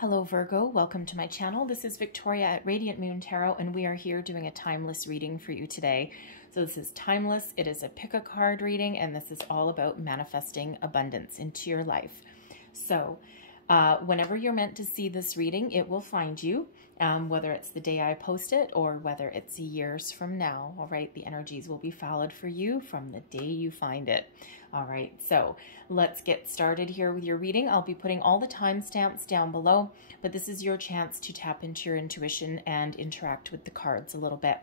Hello Virgo, welcome to my channel. This is Victoria at Radiant Moon Tarot, and we are here doing a timeless reading for you today. So this is timeless, it is a pick a card reading, and this is all about manifesting abundance into your life. So whenever you're meant to see this reading, it will find you, whether it's the day I post it or whether it's years from now. All right, the energies will be valid for you from the day you find it. All right, so let's get started here with your reading. I'll be putting all the timestamps down below, but this is your chance to tap into your intuition and interact with the cards a little bit.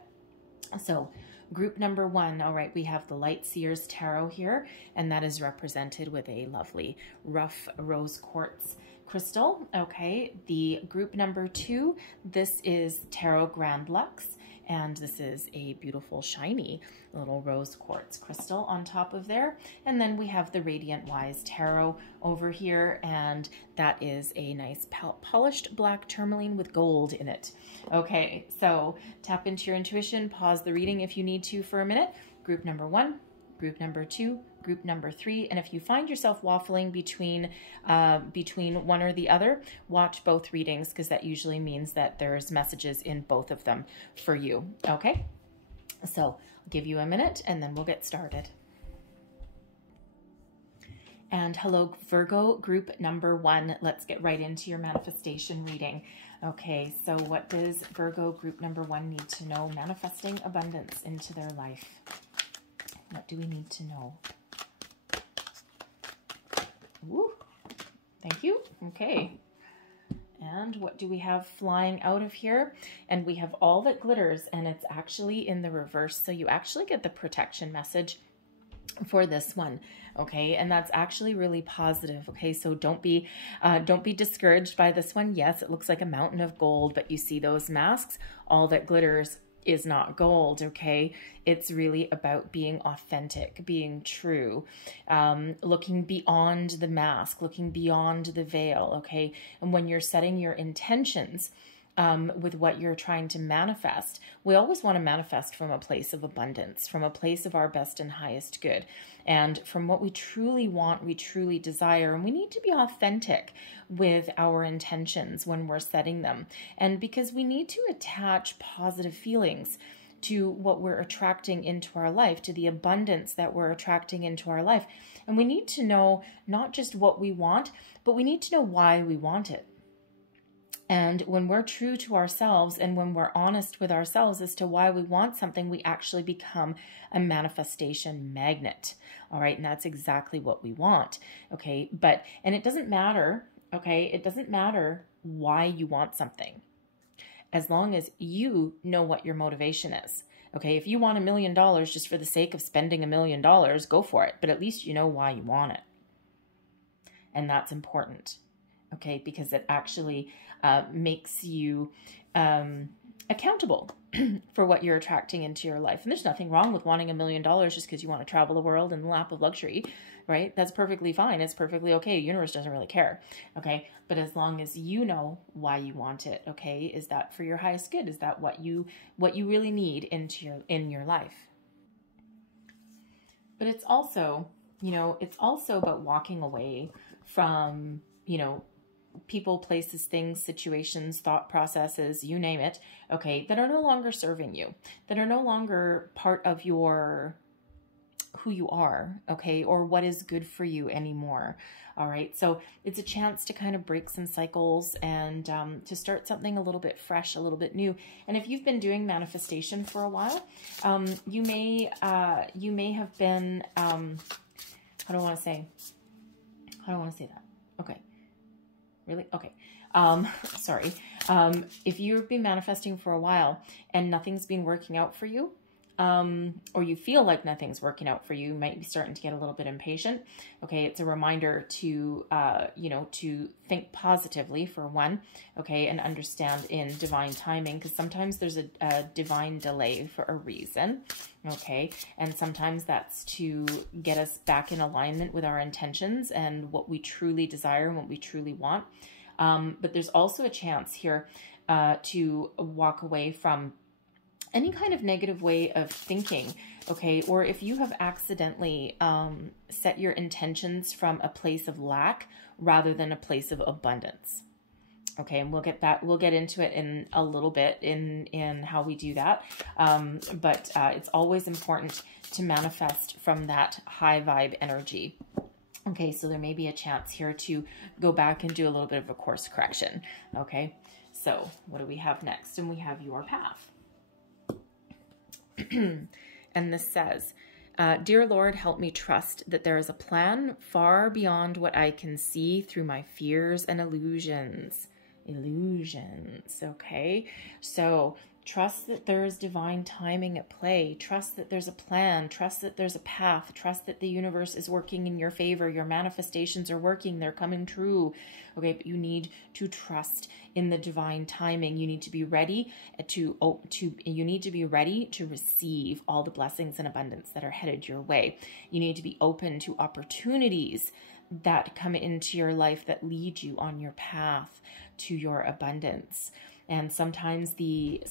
So group number one, all right, we have the Light Seers Tarot here, and that is represented with a lovely rough rose quartz crystal. Okay, the group number two, this is Tarot Grand Luxe, and this is a beautiful shiny little rose quartz crystal on top of there. And then we have the Radiant Wise Tarot over here, and that is a nice polished black tourmaline with gold in it. Okay, so tap into your intuition, pause the reading if you need to for a minute. Group number one, group number two, group number three, and if you find yourself waffling between one or the other, watch both readings, because that usually means that there's messages in both of them for you. Okay, so I'll give you a minute and then we'll get started. And hello Virgo, group number one. Let's get right into your manifestation reading. Okay, so what does Virgo group number one need to know manifesting abundance into their life? What do we need to know? Woo. Thank you. Okay. And what do we have flying out of here? And we have All That Glitters, and it's actually in the reverse. So you actually get the protection message for this one. Okay. And that's actually really positive. Okay. So don't be discouraged by this one. Yes, it looks like a mountain of gold, but you see those masks. All that glitters is not gold. Okay, it's really about being authentic, being true, looking beyond the mask, looking beyond the veil. Okay, and when you're setting your intentions with what you're trying to manifest, we always want to manifest from a place of abundance, from a place of our best and highest good, and from what we truly want, we truly desire. And we need to be authentic with our intentions when we're setting them. And because we need to attach positive feelings to what we're attracting into our life, to the abundance that we're attracting into our life. And we need to know not just what we want, but we need to know why we want it. And when we're true to ourselves and when we're honest with ourselves as to why we want something, we actually become a manifestation magnet. All right. And that's exactly what we want. Okay. And it doesn't matter. Okay. It doesn't matter why you want something, as long as you know what your motivation is. Okay. If you want $1 million just for the sake of spending $1 million, go for it. But at least you know why you want it. And that's important. Okay, because it actually makes you accountable for what you're attracting into your life. And there's nothing wrong with wanting $1 million just because you want to travel the world in the lap of luxury, right? That's perfectly fine. It's perfectly okay. The universe doesn't really care. Okay, but as long as you know why you want it, okay, is that for your highest good? Is that what you really need in your life? But it's also, it's also about walking away from, people, places, things, situations, thought processes, you name it, okay, that are no longer serving you, that are no longer part of who you are, okay, or what is good for you anymore. All right, so it's a chance to kind of break some cycles and to start something a little bit fresh, a little bit new. And if you've been doing manifestation for a while, you may have been, how do I want to say that? Okay. Really? Okay. Sorry. If you've been manifesting for a while and nothing's been working out for you, or you feel like nothing's working out for you, you might be starting to get a little bit impatient. Okay. It's a reminder to, to think positively for one, okay, and understand in divine timing, because sometimes there's a divine delay for a reason. Okay. And sometimes that's to get us back in alignment with our intentions and what we truly desire and what we truly want. But there's also a chance here to walk away from any kind of negative way of thinking, okay? Or if you have accidentally set your intentions from a place of lack rather than a place of abundance, Okay, and we'll get into it in a little bit in how we do that. But it's always important to manifest from that high vibe energy. Okay, so there may be a chance here to go back and do a little bit of a course correction. Okay, so what do we have next? And we have your path. And this says, Dear Lord, help me trust that there is a plan far beyond what I can see through my fears and illusions. Okay, so trust that there is divine timing at play. Trust that there's a plan. Trust that there's a path. Trust that the universe is working in your favor. Your manifestations are working. They're coming true. Okay, but you need to trust in the divine timing. You need to be ready to receive all the blessings and abundance that are headed your way. You need to be open to opportunities that come into your life that lead you on your path to your abundance. And sometimes the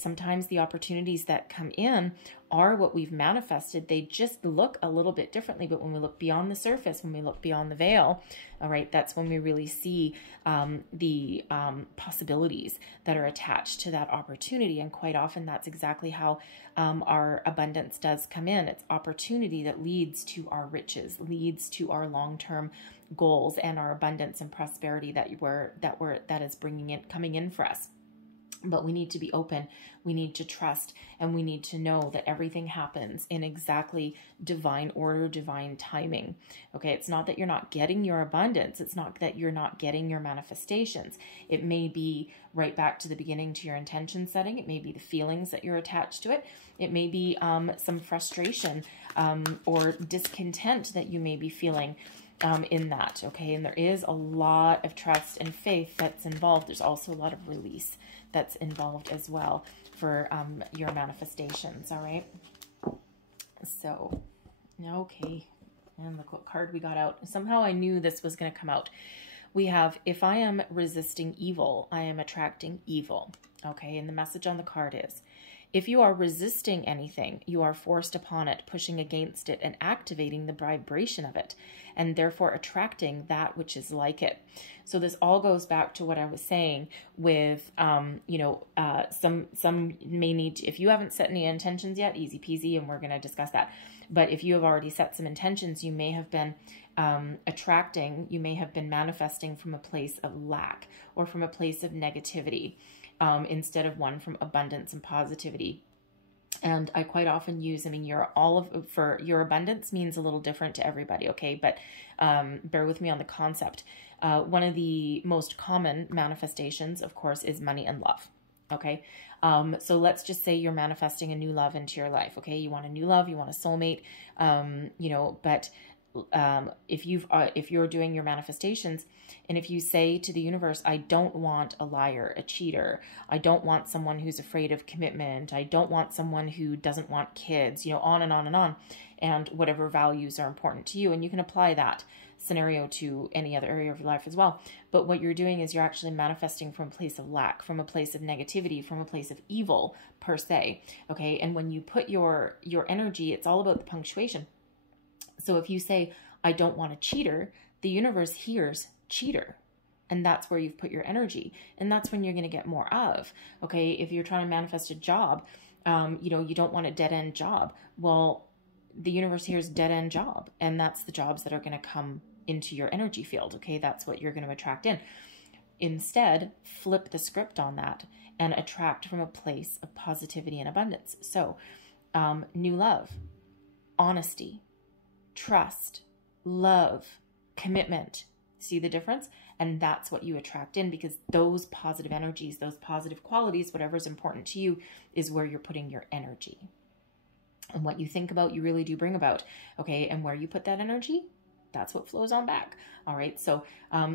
opportunities that come in are what we've manifested. They just look a little bit differently. But when we look beyond the surface, when we look beyond the veil, all right, that's when we really see the possibilities that are attached to that opportunity. And quite often that's exactly how our abundance does come in. It's opportunity that leads to our riches, leads to our long-term goals and our abundance and prosperity that is coming in for us. But we need to be open, we need to trust, and we need to know that everything happens in exactly divine order, divine timing. Okay, it's not that you're not getting your abundance. It's not that you're not getting your manifestations. It may be right back to the beginning, to your intention setting. It may be the feelings that you're attached to it. It may be some frustration or discontent that you may be feeling in that. Okay, and there is a lot of trust and faith that's involved. There's also a lot of release that's involved as well for your manifestations. All right, so okay, and look what card we got out. Somehow I knew this was going to come out. We have, if I am resisting evil, I am attracting evil. Okay, and the message on the card is, if you are resisting anything, you are forced upon it, pushing against it, and activating the vibration of it, and therefore attracting that which is like it. So this all goes back to what I was saying with, some may need to, if you haven't set any intentions yet, easy peasy, and we're going to discuss that. But if you have already set some intentions, you may have been you may have been manifesting from a place of lack or from a place of negativity. Instead of one from abundance and positivity. And I quite often use, your abundance means a little different to everybody, okay? But bear with me on the concept. One of the most common manifestations, of course, is money and love, okay? So let's just say you're manifesting a new love into your life, okay? You want a new love, you want a soulmate, but if you're doing your manifestations, and if you say to the universe, I don't want a liar, a cheater, I don't want someone who's afraid of commitment, I don't want someone who doesn't want kids, on and on and on, and whatever values are important to you. And you can apply that scenario to any other area of your life as well. But what you're doing is you're actually manifesting from a place of lack, from a place of negativity, from a place of evil per se. Okay. And when you put your energy, it's all about the punctuation. So if you say, I don't want a cheater, the universe hears cheater. And that's where you've put your energy. And that's when you're going to get more of. Okay. If you're trying to manifest a job, you don't want a dead end job. Well, the universe hears dead end job. And that's the jobs that are going to come into your energy field. Okay. That's what you're going to attract in. Instead, flip the script on that and attract from a place of positivity and abundance. So, new love, honesty, trust, love, commitment. See the difference? And that's what you attract in, because those positive energies, those positive qualities, whatever's important to you, is where you're putting your energy. And what you think about, you really do bring about. Okay. And where you put that energy, that's what flows on back. All right. So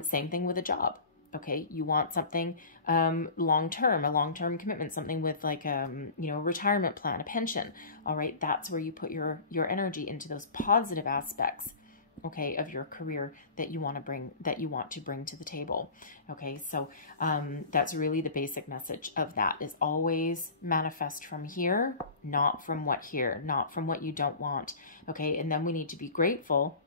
same thing with a job. Okay. You want something long-term, a long-term commitment, something with like, a retirement plan, a pension. All right. That's where you put your energy into those positive aspects, okay, of your career that you want to bring to the table. Okay. So that's really the basic message of that, is always manifest from here, not from what you don't want. Okay. And then we need to be grateful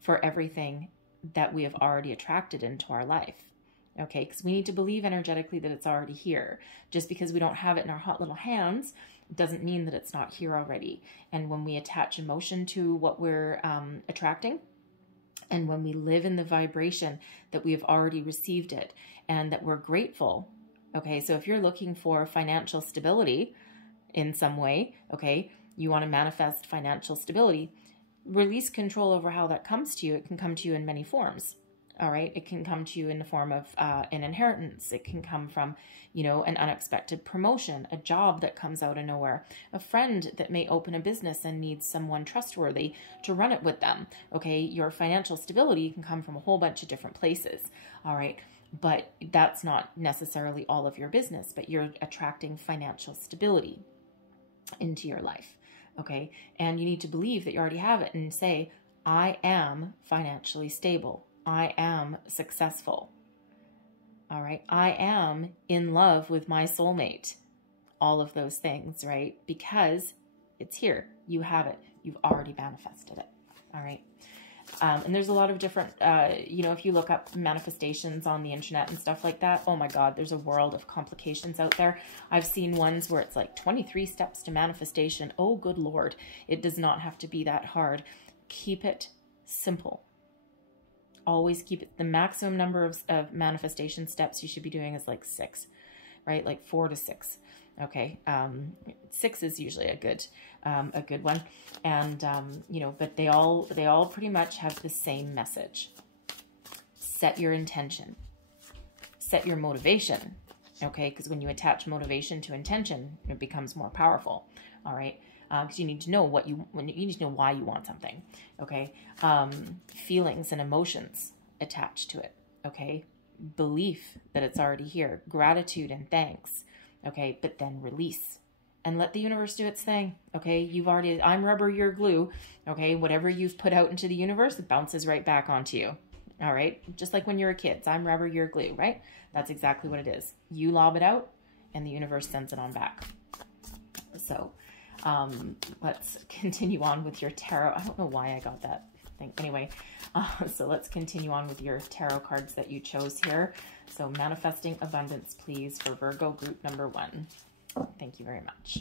for everything that we have already attracted into our life. Okay, because we need to believe energetically that it's already here. Just because we don't have it in our hot little hands doesn't mean that it's not here already. And when we attach emotion to what we're attracting, and when we live in the vibration that we have already received it and that we're grateful, okay, so if you're looking for financial stability in some way, okay, you want to manifest financial stability, release control over how that comes to you. It can come to you in many forms. All right. It can come to you in the form of an inheritance. It can come from, you know, an unexpected promotion, a job that comes out of nowhere, a friend that may open a business and needs someone trustworthy to run it with them. Okay. Your financial stability can come from a whole bunch of different places. All right. But that's not necessarily all of your business, but you're attracting financial stability into your life. Okay. And you need to believe that you already have it and say, I am financially stable. I am successful. All right. I am in love with my soulmate. All of those things, right? Because it's here. You have it. You've already manifested it. All right. And there's a lot of different, you know, if you look up manifestations on the internet and stuff like that, oh my God, there's a world of complications out there. I've seen ones where it's like 23 steps to manifestation. Oh, good Lord. It does not have to be that hard. Keep it simple. Always keep it. The maximum number of manifestation steps you should be doing is like 6, right? Like 4 to 6. Okay. 6 is usually a good one. And, you know, but they all pretty much have the same message. Set your intention, set your motivation. Okay. Because when you attach motivation to intention, it becomes more powerful. All right. Because you need to know you need to know why you want something. Okay. Feelings and emotions attached to it. Okay. Belief that it's already here, gratitude and thanks. Okay. But then release and let the universe do its thing. Okay. I'm rubber, you're glue. Okay. Whatever you've put out into the universe, it bounces right back onto you. All right. Just like when you're a kid, I'm rubber, you're glue, right? That's exactly what it is. You lob it out and the universe sends it on back. So, let's continue on with your tarot. I don't know why I got that thing. Anyway, so let's continue on with your tarot cards that you chose here. So manifesting abundance, please, for Virgo group number 1. Thank you very much.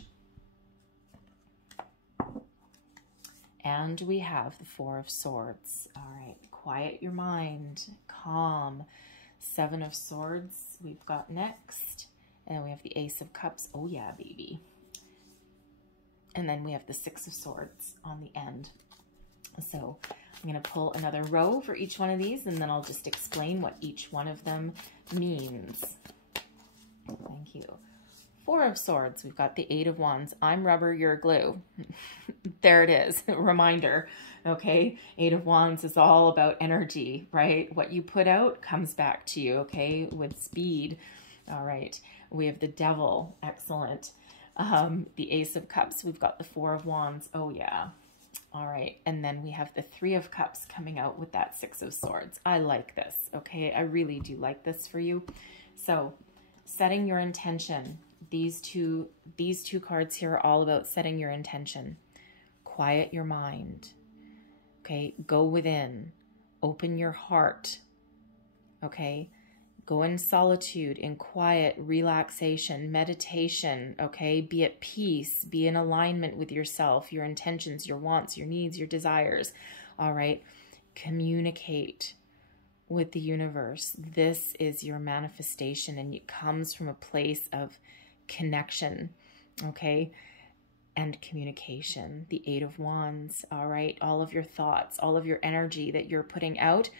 And we have the 4 of Swords. All right. Quiet your mind. Calm. 7 of Swords we've got next. And then we have the Ace of Cups. Oh yeah, baby. And then we have the 6 of Swords on the end. So I'm going to pull another row for each one of these, and then I'll just explain what each one of them means. Thank you. 4 of Swords, we've got the 8 of Wands. I'm rubber, you're glue. There it is. Reminder. Okay. 8 of Wands is all about energy, right? What you put out comes back to you, okay, with speed. All right. We have the Devil. Excellent. The Ace of Cups, we've got the 4 of Wands. Oh yeah. All right. And then we have the 3 of Cups coming out with that 6 of Swords. I like this. Okay. I really do like this for you. So setting your intention, these two cards here are all about setting your intention. Quiet your mind. Okay. Go within, open your heart. Okay. Go in solitude, in quiet, relaxation, meditation, okay? Be at peace, be in alignment with yourself, your intentions, your wants, your needs, your desires, all right? Communicate with the universe. This is your manifestation, and it comes from a place of connection, okay? And communication. The 8 of Wands, all right? All of your thoughts, all of your energy that you're putting out,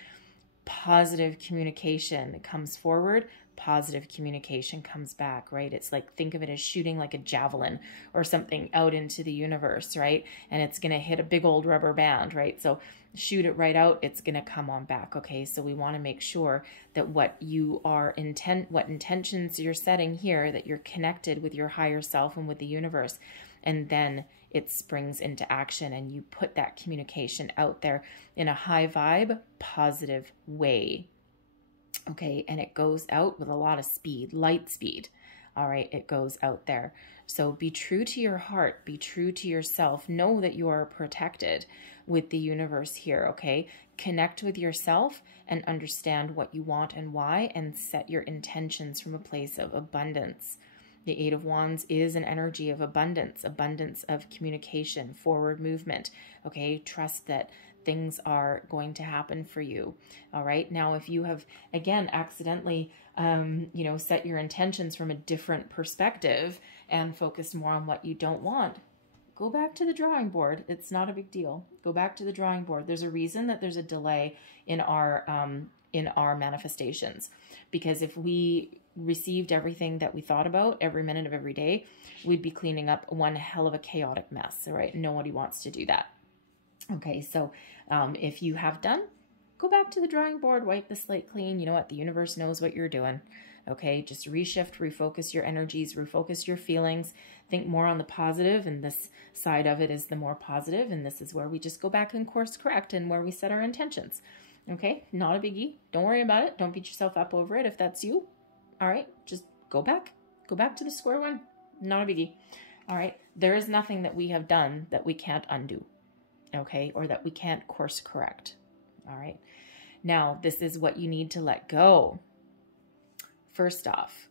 positive communication comes forward, positive communication comes back, right? It's like, think of it as shooting like a javelin or something out into the universe, right? And it's going to hit a big old rubber band, right? So shoot it right out, it's going to come on back, okay? So we want to make sure that what intentions you're setting here, that you're connected with your higher self and with the universe, and then it springs into action and you put that communication out there in a high vibe, positive way. Okay. And it goes out with a lot of speed, light speed. all right, it goes out there. So be true to your heart, be true to yourself. Know that you are protected with the universe here, okay? Connect with yourself and understand what you want and why, and set your intentions from a place of abundance. The Eight of Wands is an energy of abundance, abundance of communication, forward movement, okay? Trust that things are going to happen for you, all right? Now, if you have, again, accidentally, you know, set your intentions from a different perspective and focused more on what you don't want, go back to the drawing board. It's not a big deal. Go back to the drawing board. There's a reason that there's a delay in our manifestations, because if we received everything that we thought about every minute of every day, we'd be cleaning up one hell of a chaotic mess, all right? Nobody wants to do that. Okay, so if you have done, go back to the drawing board, wipe the slate clean. You know what? The universe knows what you're doing. Okay, just reshift, refocus your energies, refocus your feelings. Think more on the positive, and this side of it is the more positive, and this is where we just go back and course correct and where we set our intentions. Okay, not a biggie. Don't worry about it. Don't beat yourself up over it if that's you. All right, just go back to the square one. Not a biggie. All right, there is nothing that we have done that we can't undo, okay, or that we can't course correct. All right, now this is what you need to let go. First off,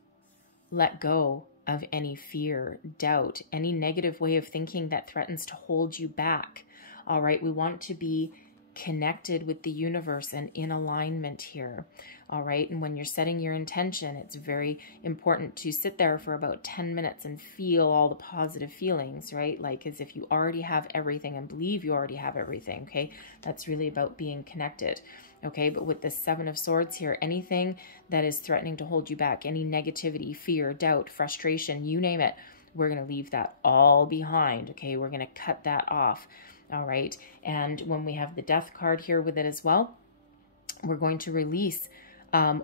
let go of any fear, doubt, any negative way of thinking that threatens to hold you back. All right, we want to be connected with the universe and in alignment here. All right, and when you're setting your intention, it's very important to sit there for about 10 minutes and feel all the positive feelings, right? Like as if you already have everything and believe you already have everything, okay? That's really about being connected, okay? But with the Seven of Swords here, anything that is threatening to hold you back, any negativity, fear, doubt, frustration, you name it, we're going to leave that all behind, okay? We're going to cut that off. All right. And when we have the Death card here with it as well, we're going to release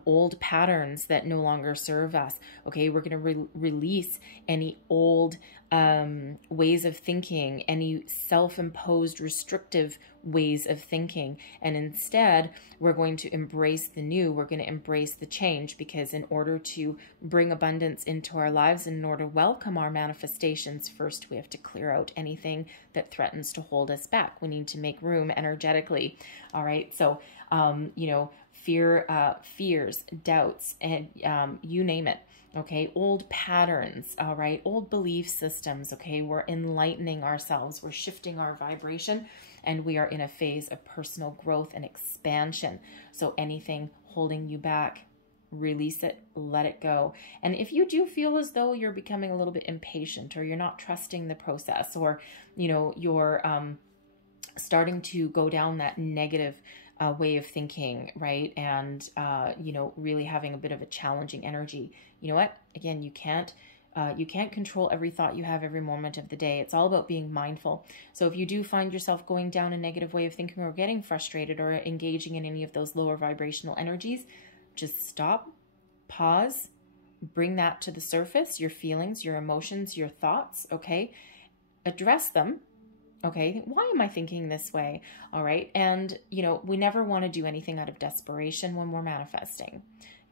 old patterns that no longer serve us. Okay. We're going to release any old ways of thinking, any self-imposed restrictive ways of thinking. And instead, we're going to embrace the new. We're going to embrace the change, because in order to bring abundance into our lives and in order to welcome our manifestations, first we have to clear out anything that threatens to hold us back. We need to make room energetically. All right. So, you know, fears, doubts, and you name it. Okay, old patterns, all right, old belief systems, okay, we're enlightening ourselves, we're shifting our vibration, and we are in a phase of personal growth and expansion. So anything holding you back, release it, let it go. And if you do feel as though you're becoming a little bit impatient, or you're not trusting the process, or, you know, you're starting to go down that negative way of thinking, right? And, you know, really having a bit of a challenging energy. You know what? Again, you can't control every thought you have every moment of the day. It's all about being mindful. So if you do find yourself going down a negative way of thinking, or getting frustrated, or engaging in any of those lower vibrational energies, just stop, pause, bring that to the surface, your feelings, your emotions, your thoughts, okay? Address them. Okay, why am I thinking this way? All right, and you know, we never want to do anything out of desperation when we're manifesting.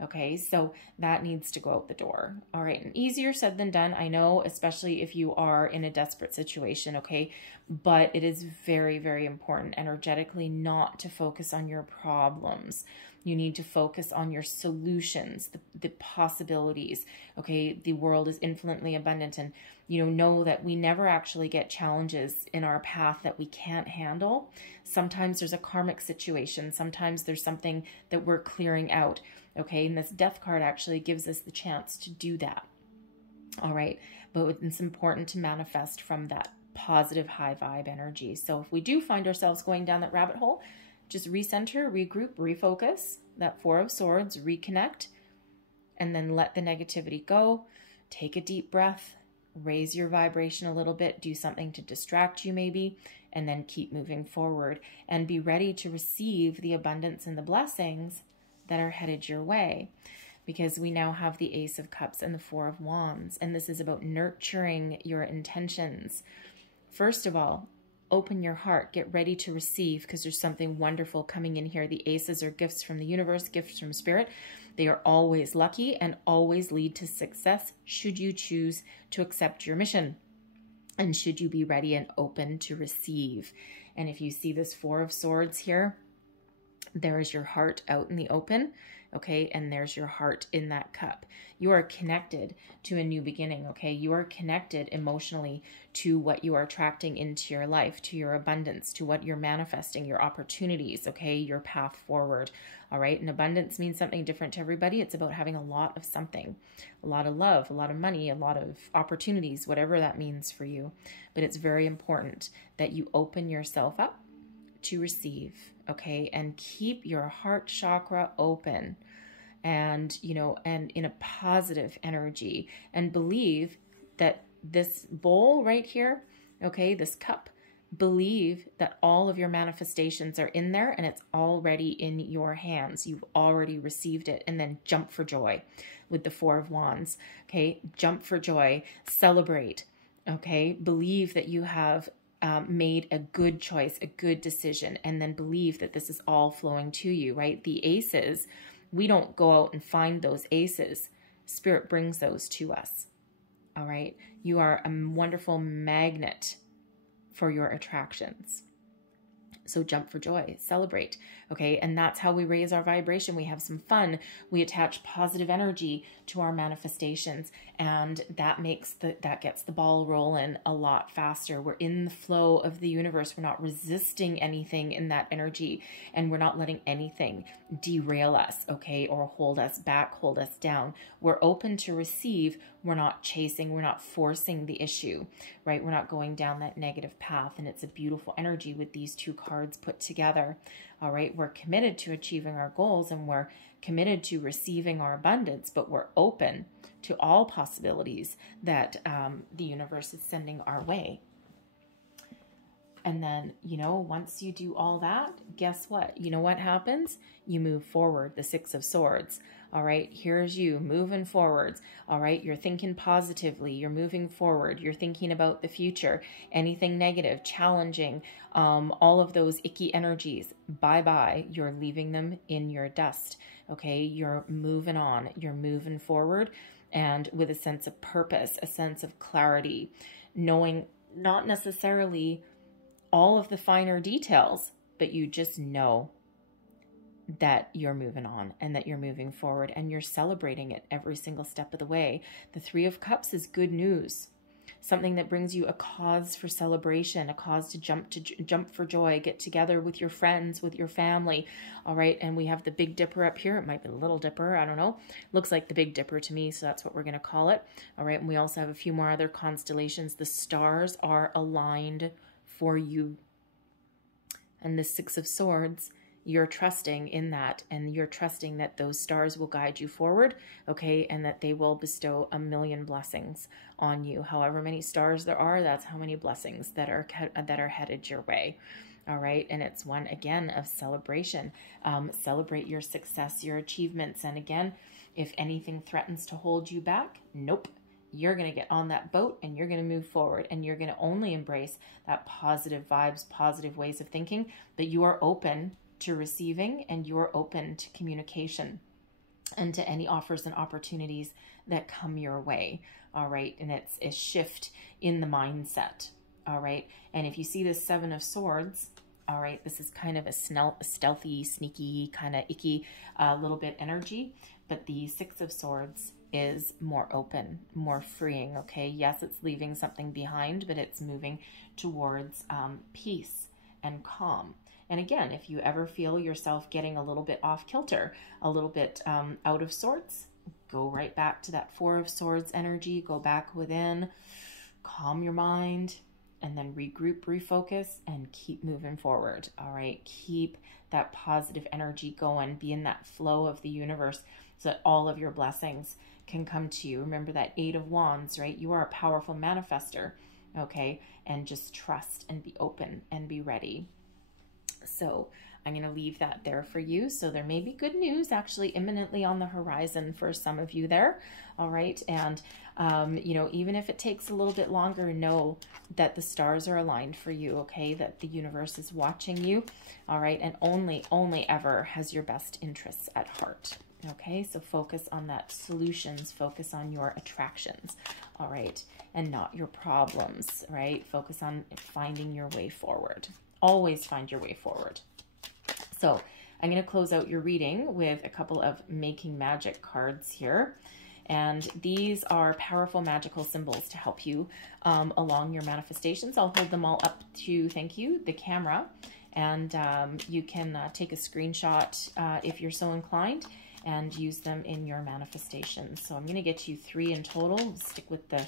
Okay, so that needs to go out the door. All right, and easier said than done, I know, especially if you are in a desperate situation, okay? But it is very, very important energetically not to focus on your problems. You need to focus on your solutions, the possibilities, okay? The world is infinitely abundant, and you know that we never actually get challenges in our path that we can't handle. Sometimes there's a karmic situation. Sometimes there's something that we're clearing out, okay? And this Death card actually gives us the chance to do that, all right? But it's important to manifest from that positive high vibe energy. So if we do find ourselves going down that rabbit hole, just recenter, regroup, refocus, that Four of Swords, reconnect, and then let the negativity go. Take a deep breath, raise your vibration a little bit, do something to distract you maybe, and then keep moving forward and be ready to receive the abundance and the blessings that are headed your way. Because we now have the Ace of Cups and the Four of Wands, and this is about nurturing your intentions. First of all, open your heart, get ready to receive, because there's something wonderful coming in here. The aces are gifts from the universe, gifts from spirit. They are always lucky and always lead to success should you choose to accept your mission. And should you be ready and open to receive. And if you see this Four of Swords here, there is your heart out in the open, okay? And there's your heart in that cup. You are connected to a new beginning, okay? You are connected emotionally to what you are attracting into your life, to your abundance, to what you're manifesting, your opportunities, okay? Your path forward, all right? And abundance means something different to everybody. It's about having a lot of something, a lot of love, a lot of money, a lot of opportunities, whatever that means for you. But it's very important that you open yourself up to receive, okay? And keep your heart chakra open and, you know, and in a positive energy, and believe that this bowl right here, okay, this cup, believe that all of your manifestations are in there and it's already in your hands. You've already received it. And then jump for joy with the Four of Wands, okay? Jump for joy, celebrate, okay? Believe that you have made a good choice, a good decision, and then believe that this is all flowing to you, right? The aces, we don't go out and find those aces. Spirit brings those to us, all right? You are a wonderful magnet for your attractions. So jump for joy, celebrate, okay? And that's how we raise our vibration. We have some fun. We attach positive energy to our manifestations, and that gets the ball rolling a lot faster. We're in the flow of the universe. We're not resisting anything in that energy, and we're not letting anything derail us, okay? Or hold us back, hold us down. We're open to receive. We're not chasing, we're not forcing the issue, right? We're not going down that negative path, and it's a beautiful energy with these two cards put together, all right? We're committed to achieving our goals, and we're committed to receiving our abundance, but we're open to all possibilities that the universe is sending our way. And then, you know, once you do all that, guess what? You know what happens? You move forward, the Six of Swords. All right, here's you moving forwards. All right, you're thinking positively. You're moving forward. You're thinking about the future. Anything negative, challenging, all of those icky energies, bye-bye. You're leaving them in your dust. Okay, you're moving on. You're moving forward, and with a sense of purpose, a sense of clarity, knowing not necessarily all of the finer details, but you just know that you're moving on and that you're moving forward, and you're celebrating it every single step of the way. The Three of Cups is good news, something that brings you a cause for celebration, a cause to jump for joy, get together with your friends, with your family. All right, and we have the Big Dipper up here. It might be the Little Dipper, I don't know. Looks like the Big Dipper to me, so that's what we're going to call it. All right, and we also have a few more other constellations. The stars are aligned for you. And the Six of Swords, you're trusting in that, and you're trusting that those stars will guide you forward, okay, and that they will bestow a million blessings on you. However many stars there are, that's how many blessings that are headed your way. All right, and it's one, again, of celebration. Celebrate your success, your achievements, and again, if anything threatens to hold you back, nope. You're going to get on that boat and you're going to move forward, and you're going to only embrace that positive vibes, positive ways of thinking, but you are open to receiving, and you are open to communication and to any offers and opportunities that come your way. All right. And it's a shift in the mindset. All right. And if you see this Seven of Swords, all right, this is kind of a stealthy, sneaky, kind of icky little bit energy, but the Six of Swords is more open, more freeing, okay? Yes, it's leaving something behind, but it's moving towards peace and calm. And again, if you ever feel yourself getting a little bit off kilter, a little bit out of sorts, go right back to that Four of Swords energy, go back within, calm your mind, and then regroup, refocus, and keep moving forward, all right? Keep that positive energy going, be in that flow of the universe so that all of your blessings can come to you. Remember that Eight of Wands, right? You are a powerful manifester, okay? And just trust and be open and be ready. So I'm going to leave that there for you. So there may be good news actually imminently on the horizon for some of you there. All right. And, you know, even if it takes a little bit longer, know that the stars are aligned for you. Okay. That the universe is watching you. All right. And only ever has your best interests at heart. Okay. So focus on that solutions, focus on your attractions. All right. And not your problems, right? Focus on finding your way forward. Always find your way forward. So I'm going to close out your reading with a couple of Making Magic cards here. And these are powerful magical symbols to help you along your manifestations. I'll hold them all up to, thank you, the camera. And you can take a screenshot if you're so inclined and use them in your manifestations. So I'm going to get you 3 in total. We'll stick with the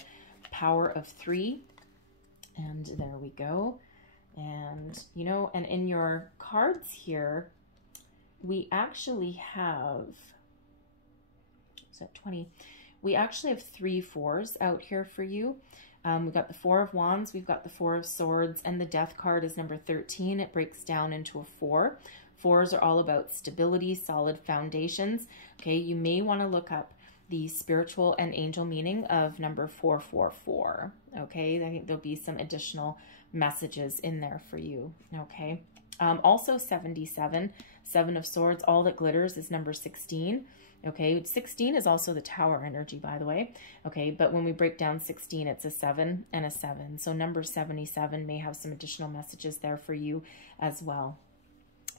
power of 3. And there we go. And, you know, and in your cards here, we actually have, is that 20? We actually have 3 4s out here for you. We've got the 4 of Wands, we've got the 4 of Swords, and the Death card is number 13. It breaks down into a 4. 4s are all about stability, solid foundations. Okay, you may want to look up the spiritual and angel meaning of number 444. Okay, I think there'll be some additional messages in there for you. Okay, also 77, 7 of Swords, all that glitters is number 16. Okay, 16 is also the Tower energy, by the way. Okay, but when we break down 16, it's a 7 and a 7. So number 77 may have some additional messages there for you as well.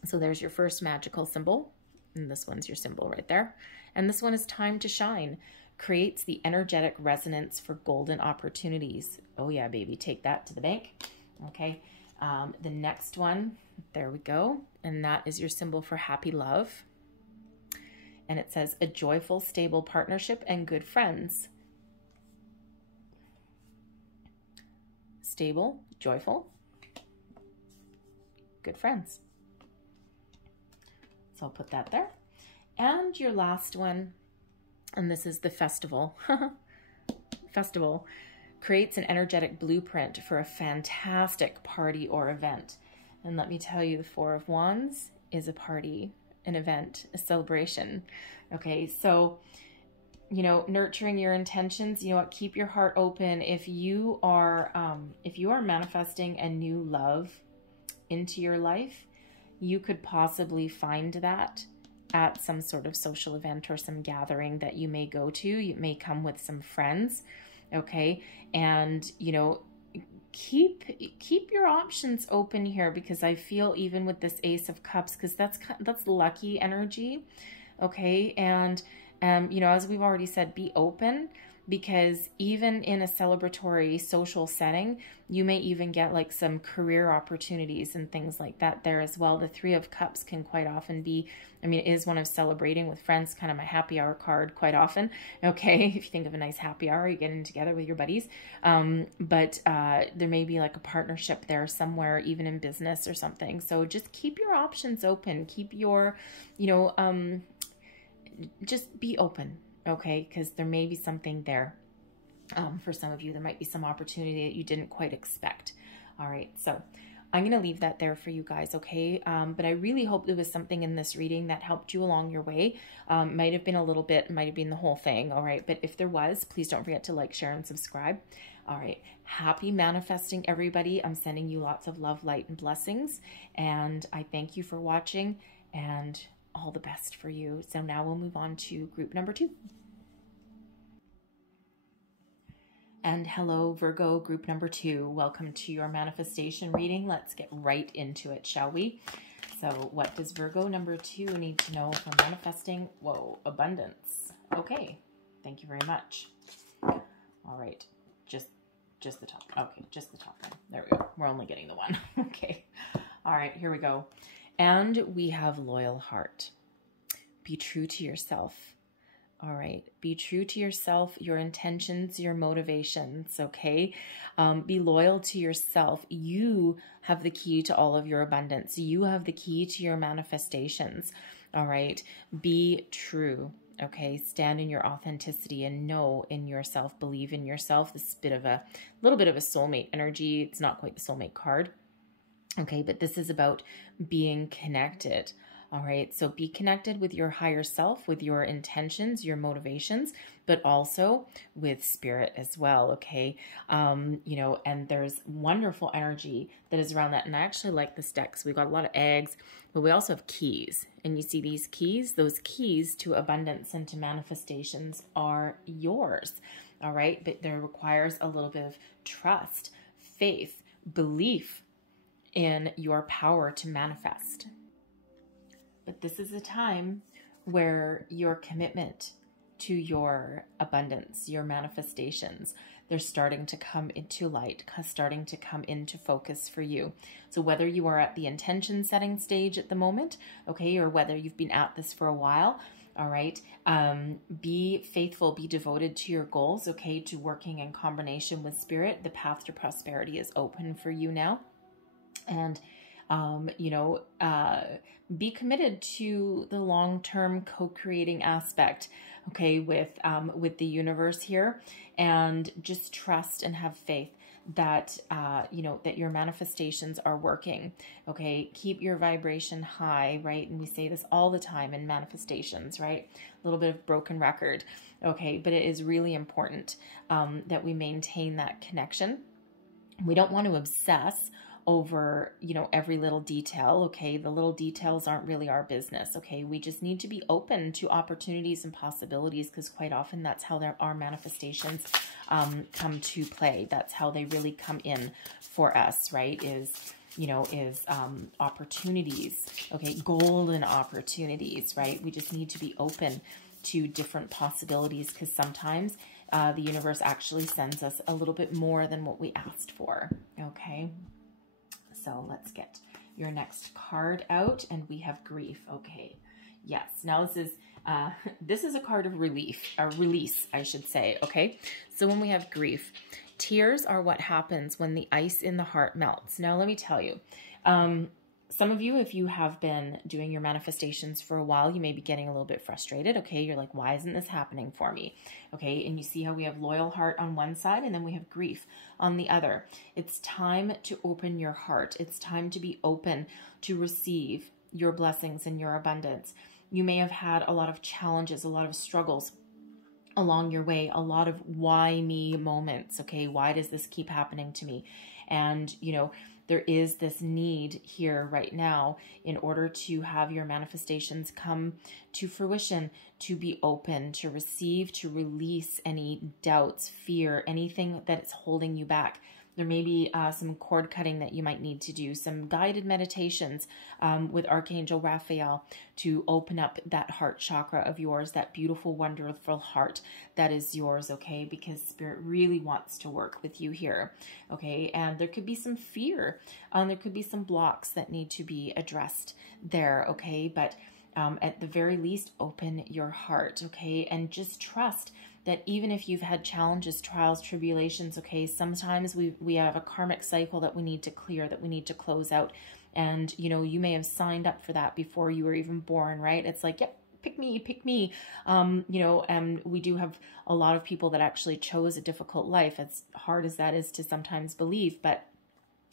So there's your first magical symbol. And this one's your symbol right there. And this one is Time to Shine. Creates the energetic resonance for golden opportunities. Oh yeah, baby, take that to the bank. Okay, the next one, there we go. And that is your symbol for happy love. And it says a joyful, stable partnership and good friends. Stable, joyful, good friends. So I'll put that there. And your last one, and this is the Festival. Festival creates an energetic blueprint for a fantastic party or event. And let me tell you, the 4 of Wands is a party, an event, a celebration. Okay, so, you know, nurturing your intentions, you know what, keep your heart open. If you are manifesting a new love into your life, you could possibly find that at some sort of social event or some gathering that you may go to. You may come with some friends, okay? And, you know, keep your options open here, because I feel even with this Ace of Cups, because that's lucky energy, okay? And, you know, as we've already said, be open, because even in a celebratory social setting, you may even get like some career opportunities and things like that there as well. The 3 of Cups can quite often be, I mean, it is one of celebrating with friends, kind of my happy hour card quite often. Okay, if you think of a nice happy hour, you're getting together with your buddies. But there may be like a partnership there somewhere, even in business or something. So just keep your options open. Keep your, you know, just be open. Okay, because there may be something there. For some of you, there might be some opportunity that you didn't quite expect. All right, so I'm going to leave that there for you guys, okay? But I really hope there was something in this reading that helped you along your way. Might have been a little bit, might have been the whole thing, all right? But if there was, please don't forget to like, share, and subscribe. All right, happy manifesting, everybody. I'm sending you lots of love, light, and blessings. And I thank you for watching, and all the best for you. So now we'll move on to group number 2. And hello, Virgo, group number 2. Welcome to your manifestation reading. Let's get right into it, shall we? So what does Virgo number 2 need to know for manifesting? Whoa, abundance. Okay, thank you very much. All right, just the top. Okay, just the top one. There we go. We're only getting the one. Okay. All right, here we go. And we have loyal heart. Be true to yourself. All right. Be true to yourself, your intentions, your motivations. Okay. Be loyal to yourself. You have the key to all of your abundance. You have the key to your manifestations. All right. Be true. Okay. Stand in your authenticity and know in yourself, believe in yourself. This is a little bit of a soulmate energy. It's not quite the soulmate card. Okay, but this is about being connected. All right, so be connected with your higher self, with your intentions, your motivations, but also with spirit as well. Okay, you know, and there's wonderful energy that is around that. And I actually like this deck. So we've got a lot of eggs, but we also have keys. And you see these keys? Those keys to abundance and to manifestations are yours. All right, but there requires a little bit of trust, faith, belief in your power to manifest. But this is a time where your commitment to your abundance, your manifestations, they're starting to come into light, starting to come into focus for you. So whether you are at the intention setting stage at the moment, okay, or whether you've been at this for a while, all right, be faithful, be devoted to your goals, okay, to working in combination with spirit. The path to prosperity is open for you now. And you know, be committed to the long-term co-creating aspect, okay, with the universe here, and just trust and have faith that, you know, that your manifestations are working, okay? Keep your vibration high, right? And we say this all the time in manifestations, right? A little bit of broken record, okay? But it is really important that we maintain that connection. We don't want to obsess over, you know, every little detail, okay? The little details aren't really our business, okay? We just need to be open to opportunities and possibilities, because quite often that's how our manifestations come to play. That's how they really come in for us, right? Is opportunities, okay? Golden opportunities, right? We just need to be open to different possibilities, because sometimes the universe actually sends us a little bit more than what we asked for, okay? So let's get your next card out, and we have grief. Okay, yes. Now this is a card of release, I should say. Okay, so when we have grief, tears are what happens when the ice in the heart melts. Now let me tell you, some of you, if you have been doing your manifestations for a while, you may be getting a little bit frustrated. Okay, you're like, why isn't this happening for me? Okay, and you see how we have loyal heart on one side, and then we have grief on the other. It's time to open your heart. It's time to be open to receive your blessings and your abundance. You may have had a lot of challenges, a lot of struggles along your way, a lot of why me moments. Okay, why does this keep happening to me? And, you know, there is this need here right now in order to have your manifestations come to fruition, to be open, to receive, to release any doubts, fear, anything that is holding you back. There may be some cord cutting that you might need to do, some guided meditations with Archangel Raphael to open up that heart chakra of yours, that beautiful, wonderful heart that is yours, okay? Because Spirit really wants to work with you here, okay? And there could be some fear. There could be some blocks that need to be addressed there, okay? But at the very least, open your heart, okay? And just trust that even if you've had challenges, trials, tribulations, okay, sometimes we have a karmic cycle that we need to clear, that we need to close out. And, you know, you may have signed up for that before you were even born, right? It's like, yep, pick me, pick me. You know, and we do have a lot of people that actually chose a difficult life, as hard as that is to sometimes believe, but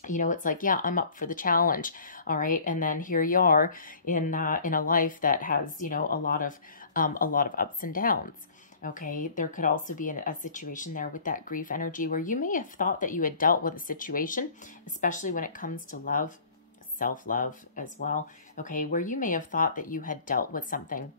you know, it's like, yeah, I'm up for the challenge. All right. And then here you are in a life that has, you know, a lot of ups and downs. Okay. There could also be a situation there with that grief energy where you may have thought that you had dealt with a situation, especially when it comes to love, self-love as well. Okay. Where you may have thought that you had dealt with something,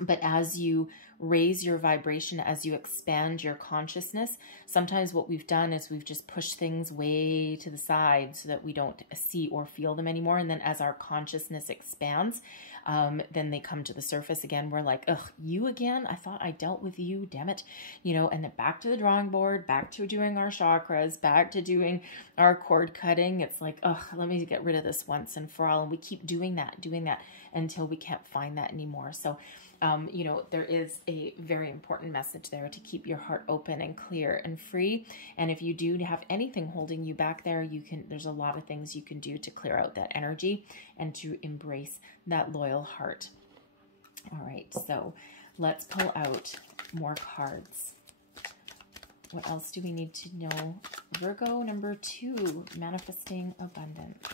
but as you raise your vibration, as you expand your consciousness, sometimes what we've done is we've just pushed things way to the side so that we don't see or feel them anymore. And then as our consciousness expands, then they come to the surface again. We're like, ugh, you again? I thought I dealt with you, damn it. You know, and then back to the drawing board, back to doing our chakras, back to doing our cord cutting. It's like, ugh, let me get rid of this once and for all. And we keep doing that until we can't find that anymore. So, you know, there is a very important message there to keep your heart open and clear and free. And if you do have anything holding you back there, there's a lot of things you can do to clear out that energy and to embrace that loyal heart. All right, so let's pull out more cards. What else do we need to know? Virgo number 2, manifesting abundance.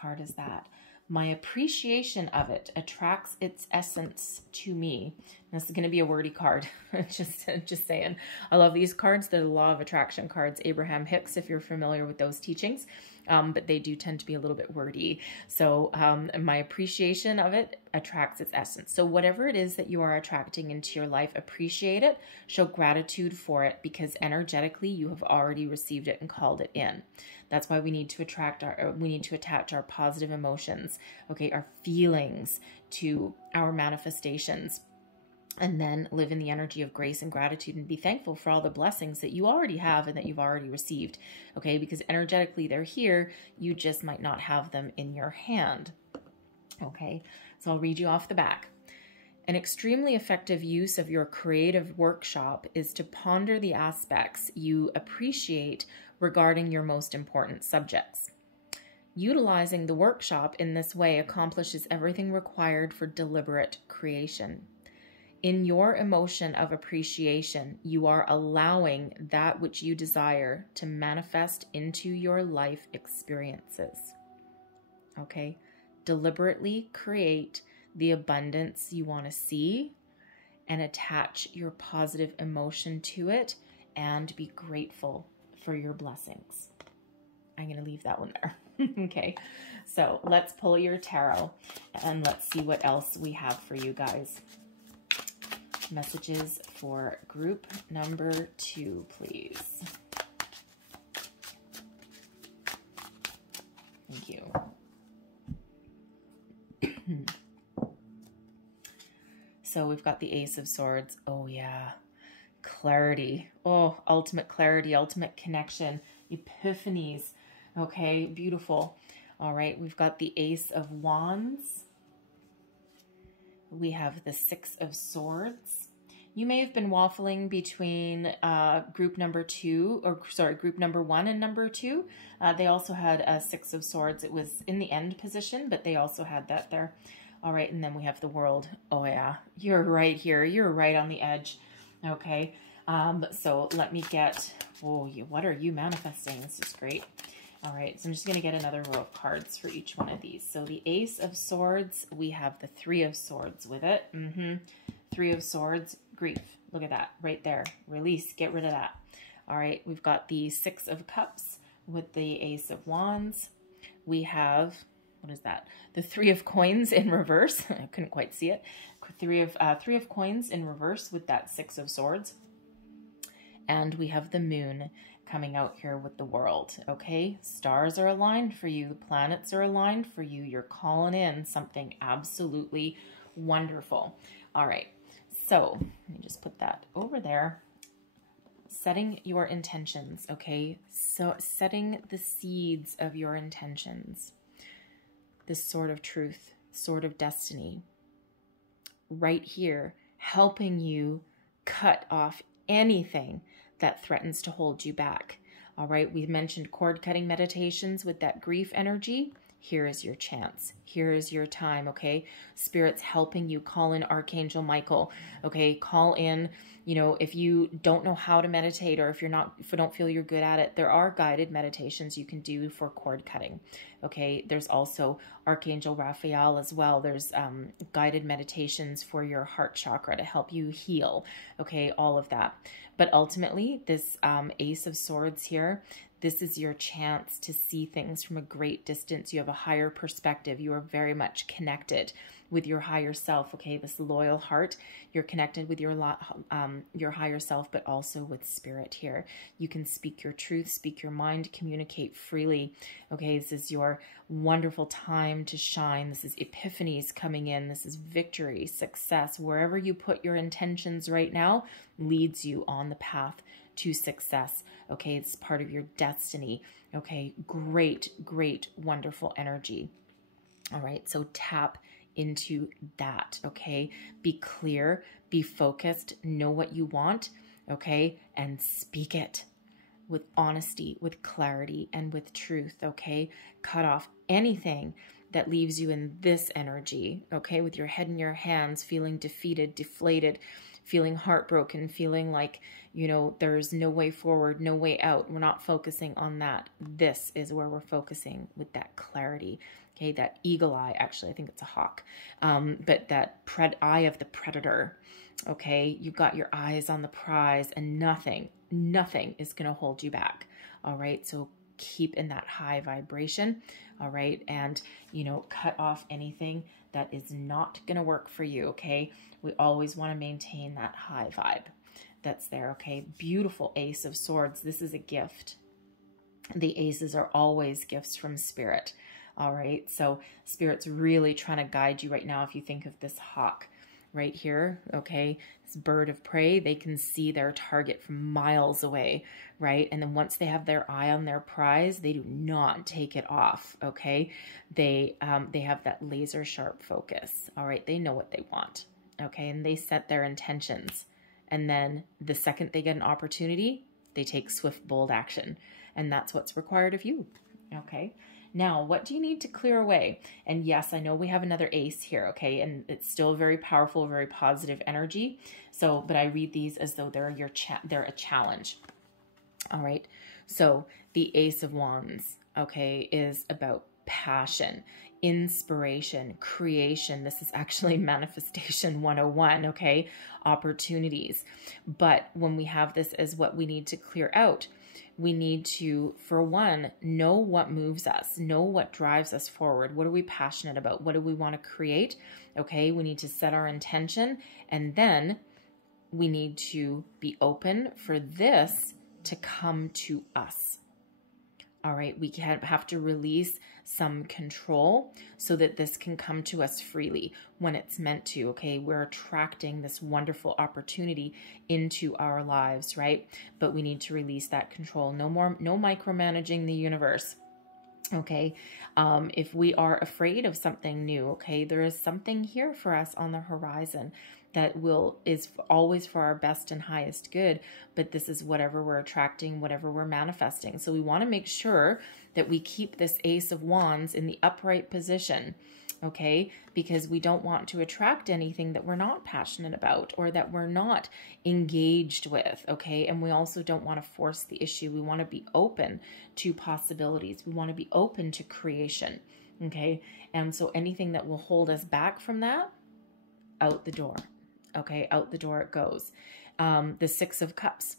card is that? My appreciation of it attracts its essence to me. And this is going to be a wordy card. just saying. I love these cards. They're the law of attraction cards. Abraham Hicks, if you're familiar with those teachings. But they do tend to be a little bit wordy. So my appreciation of it attracts its essence. So whatever it is that you are attracting into your life, appreciate it, show gratitude for it, because energetically you have already received it and called it in. That's why we need to attach our positive emotions, okay, our feelings to our manifestations. And then live in the energy of grace and gratitude and be thankful for all the blessings that you already have and that you've already received, okay? Because energetically they're here, you just might not have them in your hand, okay? So I'll read you off the back. An extremely effective use of your creative workshop is to ponder the aspects you appreciate regarding your most important subjects. Utilizing the workshop in this way accomplishes everything required for deliberate creation. In your emotion of appreciation, you are allowing that which you desire to manifest into your life experiences. Okay? Deliberately create the abundance you want to see and attach your positive emotion to it and be grateful for your blessings. I'm going to leave that one there. Okay, so let's pull your tarot and let's see what else we have for you guys. Messages for group number 2, please. Thank you. So we've got the Ace of Swords. Oh yeah. Clarity. Oh, ultimate clarity, ultimate connection, epiphanies. Okay, beautiful. All right, we've got the Ace of Wands. We have the Six of Swords. You may have been waffling between group number 1 and number 2. They also had a Six of Swords. It was in the end position, but they also had that there. All right, and then we have the World. Oh yeah, you're right here. You're right on the edge. Okay, so let me get, what are you manifesting? This is great. All right, so I'm just going to get another row of cards for each one of these. So the Ace of Swords, we have the Three of Swords with it. Three of Swords, grief. Look at that right there. Release, get rid of that. All right, we've got the Six of Cups with the Ace of Wands. We have, what is that? The Three of Coins in reverse. I couldn't quite see it. Three of Coins in reverse with that Six of Swords. And we have the Moon coming out here with the World, okay? Stars are aligned for you. The planets are aligned for you. You're calling in something absolutely wonderful. All right, so let me just put that over there. Setting your intentions, okay? So setting the seeds of your intentions. This sword of truth, sword of destiny, right here, helping you cut off anything that threatens to hold you back. All right, we mentioned cord cutting meditations with that grief energy. Here is your chance. Here is your time, okay? Spirit's helping you. Call in Archangel Michael, okay? Call in, you know, if you don't know how to meditate or if you don't feel you're good at it, there are guided meditations you can do for cord cutting, okay? There's also Archangel Raphael as well. There's guided meditations for your heart chakra to help you heal, okay? All of that. But ultimately, this Ace of Swords here, this is your chance to see things from a great distance. You have a higher perspective. You are very much connected with your higher self, okay? This loyal heart, you're connected with your higher self, but also with spirit here. You can speak your truth, speak your mind, communicate freely, okay? This is your wonderful time to shine. This is epiphanies coming in. This is victory, success. Wherever you put your intentions right now leads you on the path to success, okay? It's part of your destiny, okay? Great, great, wonderful energy. All right, so tap into that, okay? Be clear, be focused, know what you want, okay? And speak it with honesty, with clarity, and with truth, okay? Cut off anything that leaves you in this energy, okay? With your head in your hands, feeling defeated, deflated, feeling heartbroken, feeling like, you know, there's no way forward, no way out. We're not focusing on that. This is where we're focusing with that clarity. Okay, that eagle eye, actually, I think it's a hawk, but that eye of the predator. Okay, you've got your eyes on the prize, and nothing is going to hold you back. All right, so keep in that high vibration. All right, and, you know, cut off anything that is not going to work for you. Okay, we always want to maintain that high vibe that's there. Okay, beautiful Ace of Swords. This is a gift. The aces are always gifts from Spirit. All right, so Spirit's really trying to guide you right now. If you think of this hawk right here, okay, this bird of prey, they can see their target from miles away, right? And then once they have their eye on their prize, they do not take it off, okay? They have that laser sharp focus, all right? They know what they want, okay? And they set their intentions. And then the second they get an opportunity, they take swift, bold action. And that's what's required of you, okay? Now, what do you need to clear away? And yes, I know we have another ace here, okay? And it's still very powerful, very positive energy. So, but I read these as though they're they're a challenge. All right. So the Ace of Wands, okay, is about passion, inspiration, creation. This is actually manifestation 101, okay? Opportunities. But when we have this as what we need to clear out, we need to, for one, know what moves us, know what drives us forward. What are we passionate about? What do we want to create? Okay, we need to set our intention, and then we need to be open for this to come to us. All right, we have to release some control so that this can come to us freely when it's meant to, okay? We're attracting this wonderful opportunity into our lives, right? But we need to release that control. No micromanaging the universe, okay? If we are afraid of something new, okay, there is something here for us on the horizon that is always for our best and highest good, but this is whatever we're attracting, whatever we're manifesting. So we want to make sure that we keep this Ace of Wands in the upright position, okay? Because we don't want to attract anything that we're not passionate about or that we're not engaged with, okay? And we also don't want to force the issue. We want to be open to possibilities. We want to be open to creation, okay? And so anything that will hold us back from that, out the door. Okay, out the door it goes. The Six of Cups.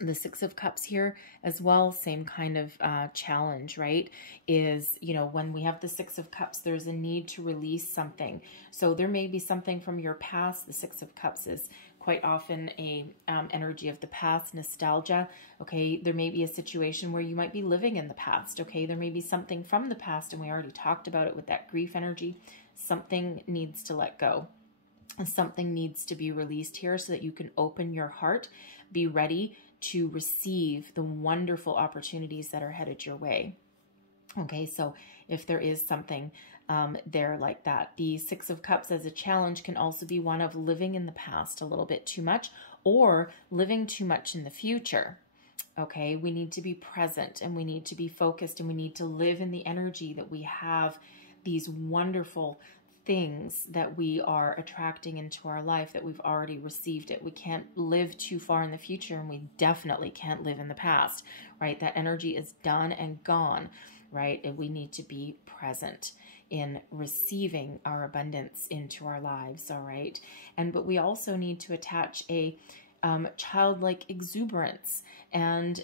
The Six of Cups here as well, same kind of challenge, right? Is, you know, when we have the Six of Cups, there's a need to release something. So there may be something from your past. The Six of Cups is quite often a energy of the past, nostalgia. Okay, there may be a situation where you might be living in the past. Okay, there may be something from the past, and we already talked about it with that grief energy. Something needs to let go. Something needs to be released here so that you can open your heart, be ready to receive the wonderful opportunities that are headed your way. Okay, so if there is something there like that, the Six of Cups as a challenge can also be one of living in the past a little bit too much or living too much in the future. Okay, we need to be present and we need to be focused and we need to live in the energy that we have these wonderful things that we are attracting into our life, that we've already received it. We can't live too far in the future, and we definitely can't live in the past, right? That energy is done and gone, right? And we need to be present in receiving our abundance into our lives, all right? But we also need to attach a childlike exuberance and,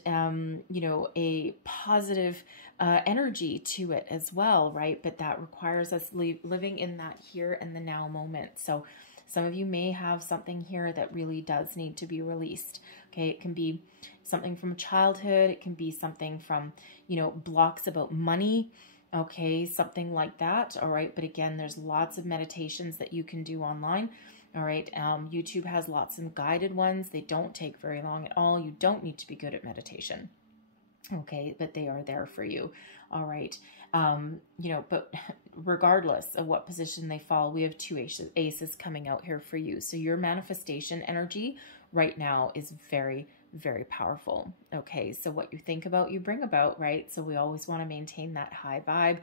you know, a positive energy to it as well, right? But that requires us living in that here and the now moment. So some of you may have something here that really does need to be released. Okay, it can be something from childhood. It can be something from, you know, blocks about money. Okay, something like that. All right, but again, there's lots of meditations that you can do online. All right, YouTube has lots of guided ones. They don't take very long at all. You don't need to be good at meditation. Okay, but they are there for you. All right, you know, but regardless of what position they fall, we have two aces coming out here for you. So your manifestation energy right now is very, very powerful. Okay, so what you think about, you bring about, right? So we always want to maintain that high vibe.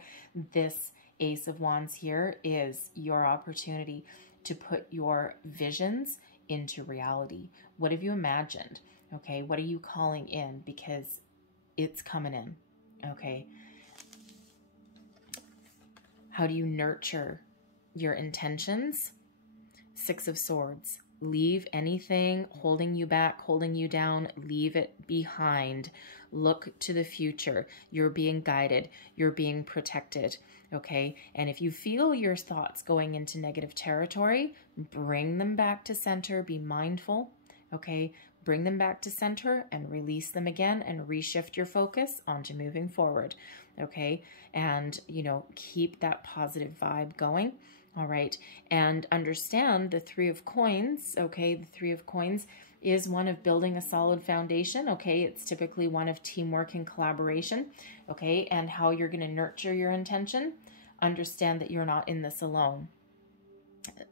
This Ace of Wands here is your opportunity to put your visions into reality. What have you imagined? Okay, what are you calling in? Because it's coming in, okay? How do you nurture your intentions? Six of Swords. Leave anything holding you back, holding you down. Leave it behind. Look to the future. You're being guided. You're being protected. Okay? And if you feel your thoughts going into negative territory, bring them back to center. Be mindful. Okay? Bring them back to center and release them again and reshift your focus onto moving forward. Okay? And, you know, keep that positive vibe going. All right. And understand the Three of Coins. Okay. The Three of Coins is one of building a solid foundation. Okay. It's typically one of teamwork and collaboration. Okay. And how you're going to nurture your intention. Understand that you're not in this alone.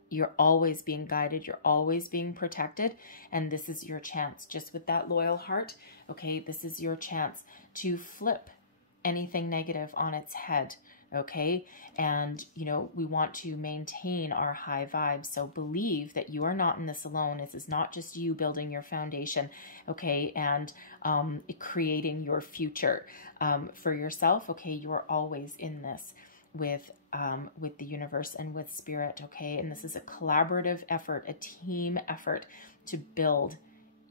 You're always being guided. You're always being protected. And this is your chance. Just with that loyal heart. Okay. This is your chance to flip anything negative on its head. Okay. And, you know, we want to maintain our high vibes. So believe that you are not in this alone. This is not just you building your foundation. Okay. And creating your future for yourself. Okay. You are always in this with the universe and with spirit. Okay. And this is a collaborative effort, a team effort to build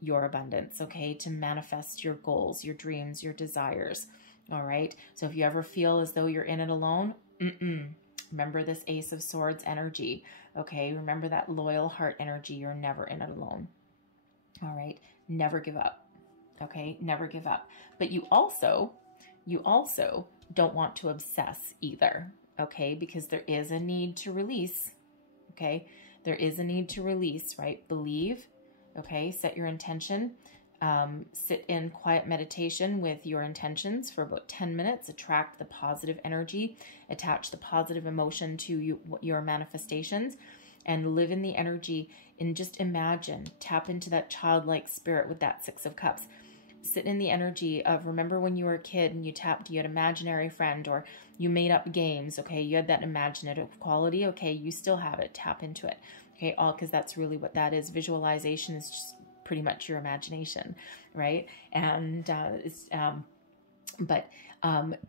your abundance. Okay. To manifest your goals, your dreams, your desires. All right. So if you ever feel as though you're in it alone, remember this Ace of Swords energy. Okay. Remember that loyal heart energy. You're never in it alone. All right. Never give up. Okay. Never give up. But you also don't want to obsess either. Okay. Because there is a need to release. Okay. There is a need to release, right? Believe. Okay. Set your intention. Sit in quiet meditation with your intentions for about 10 minutes, attract the positive energy, attach the positive emotion to your manifestations, and live in the energy and just imagine, tap into that childlike spirit with that Six of Cups. Sit in the energy of, remember when you were a kid and you had an imaginary friend, or you made up games. Okay. You had that imaginative quality. Okay. You still have it. Tap into it. Okay. All because that's really what that is. Visualization is just pretty much your imagination, right? And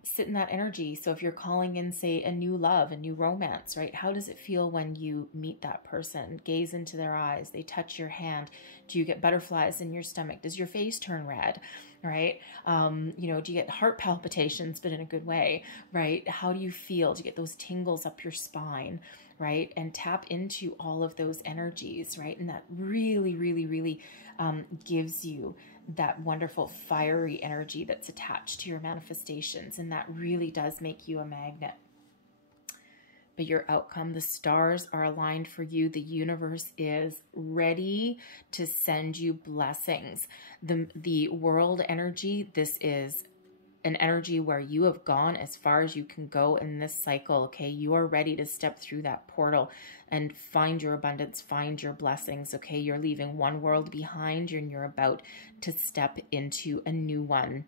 sit in that energy. So if you're calling in, say, a new love, a new romance, right? How does it feel when you meet that person? Gaze into their eyes. They touch your hand. Do you get butterflies in your stomach? Does your face turn red, right? You know, do you get heart palpitations, but in a good way, right? How do you feel? Do you get those tingles up your spine, right? And tap into all of those energies, right? And that really, really, really gives you that wonderful fiery energy that's attached to your manifestations. And that really does make you a magnet. But your outcome, the stars are aligned for you. The universe is ready to send you blessings. The world energy, this is an energy where you have gone as far as you can go in this cycle. Okay. You are ready to step through that portal and find your abundance, find your blessings. Okay. You're leaving one world behind and you're about to step into a new one.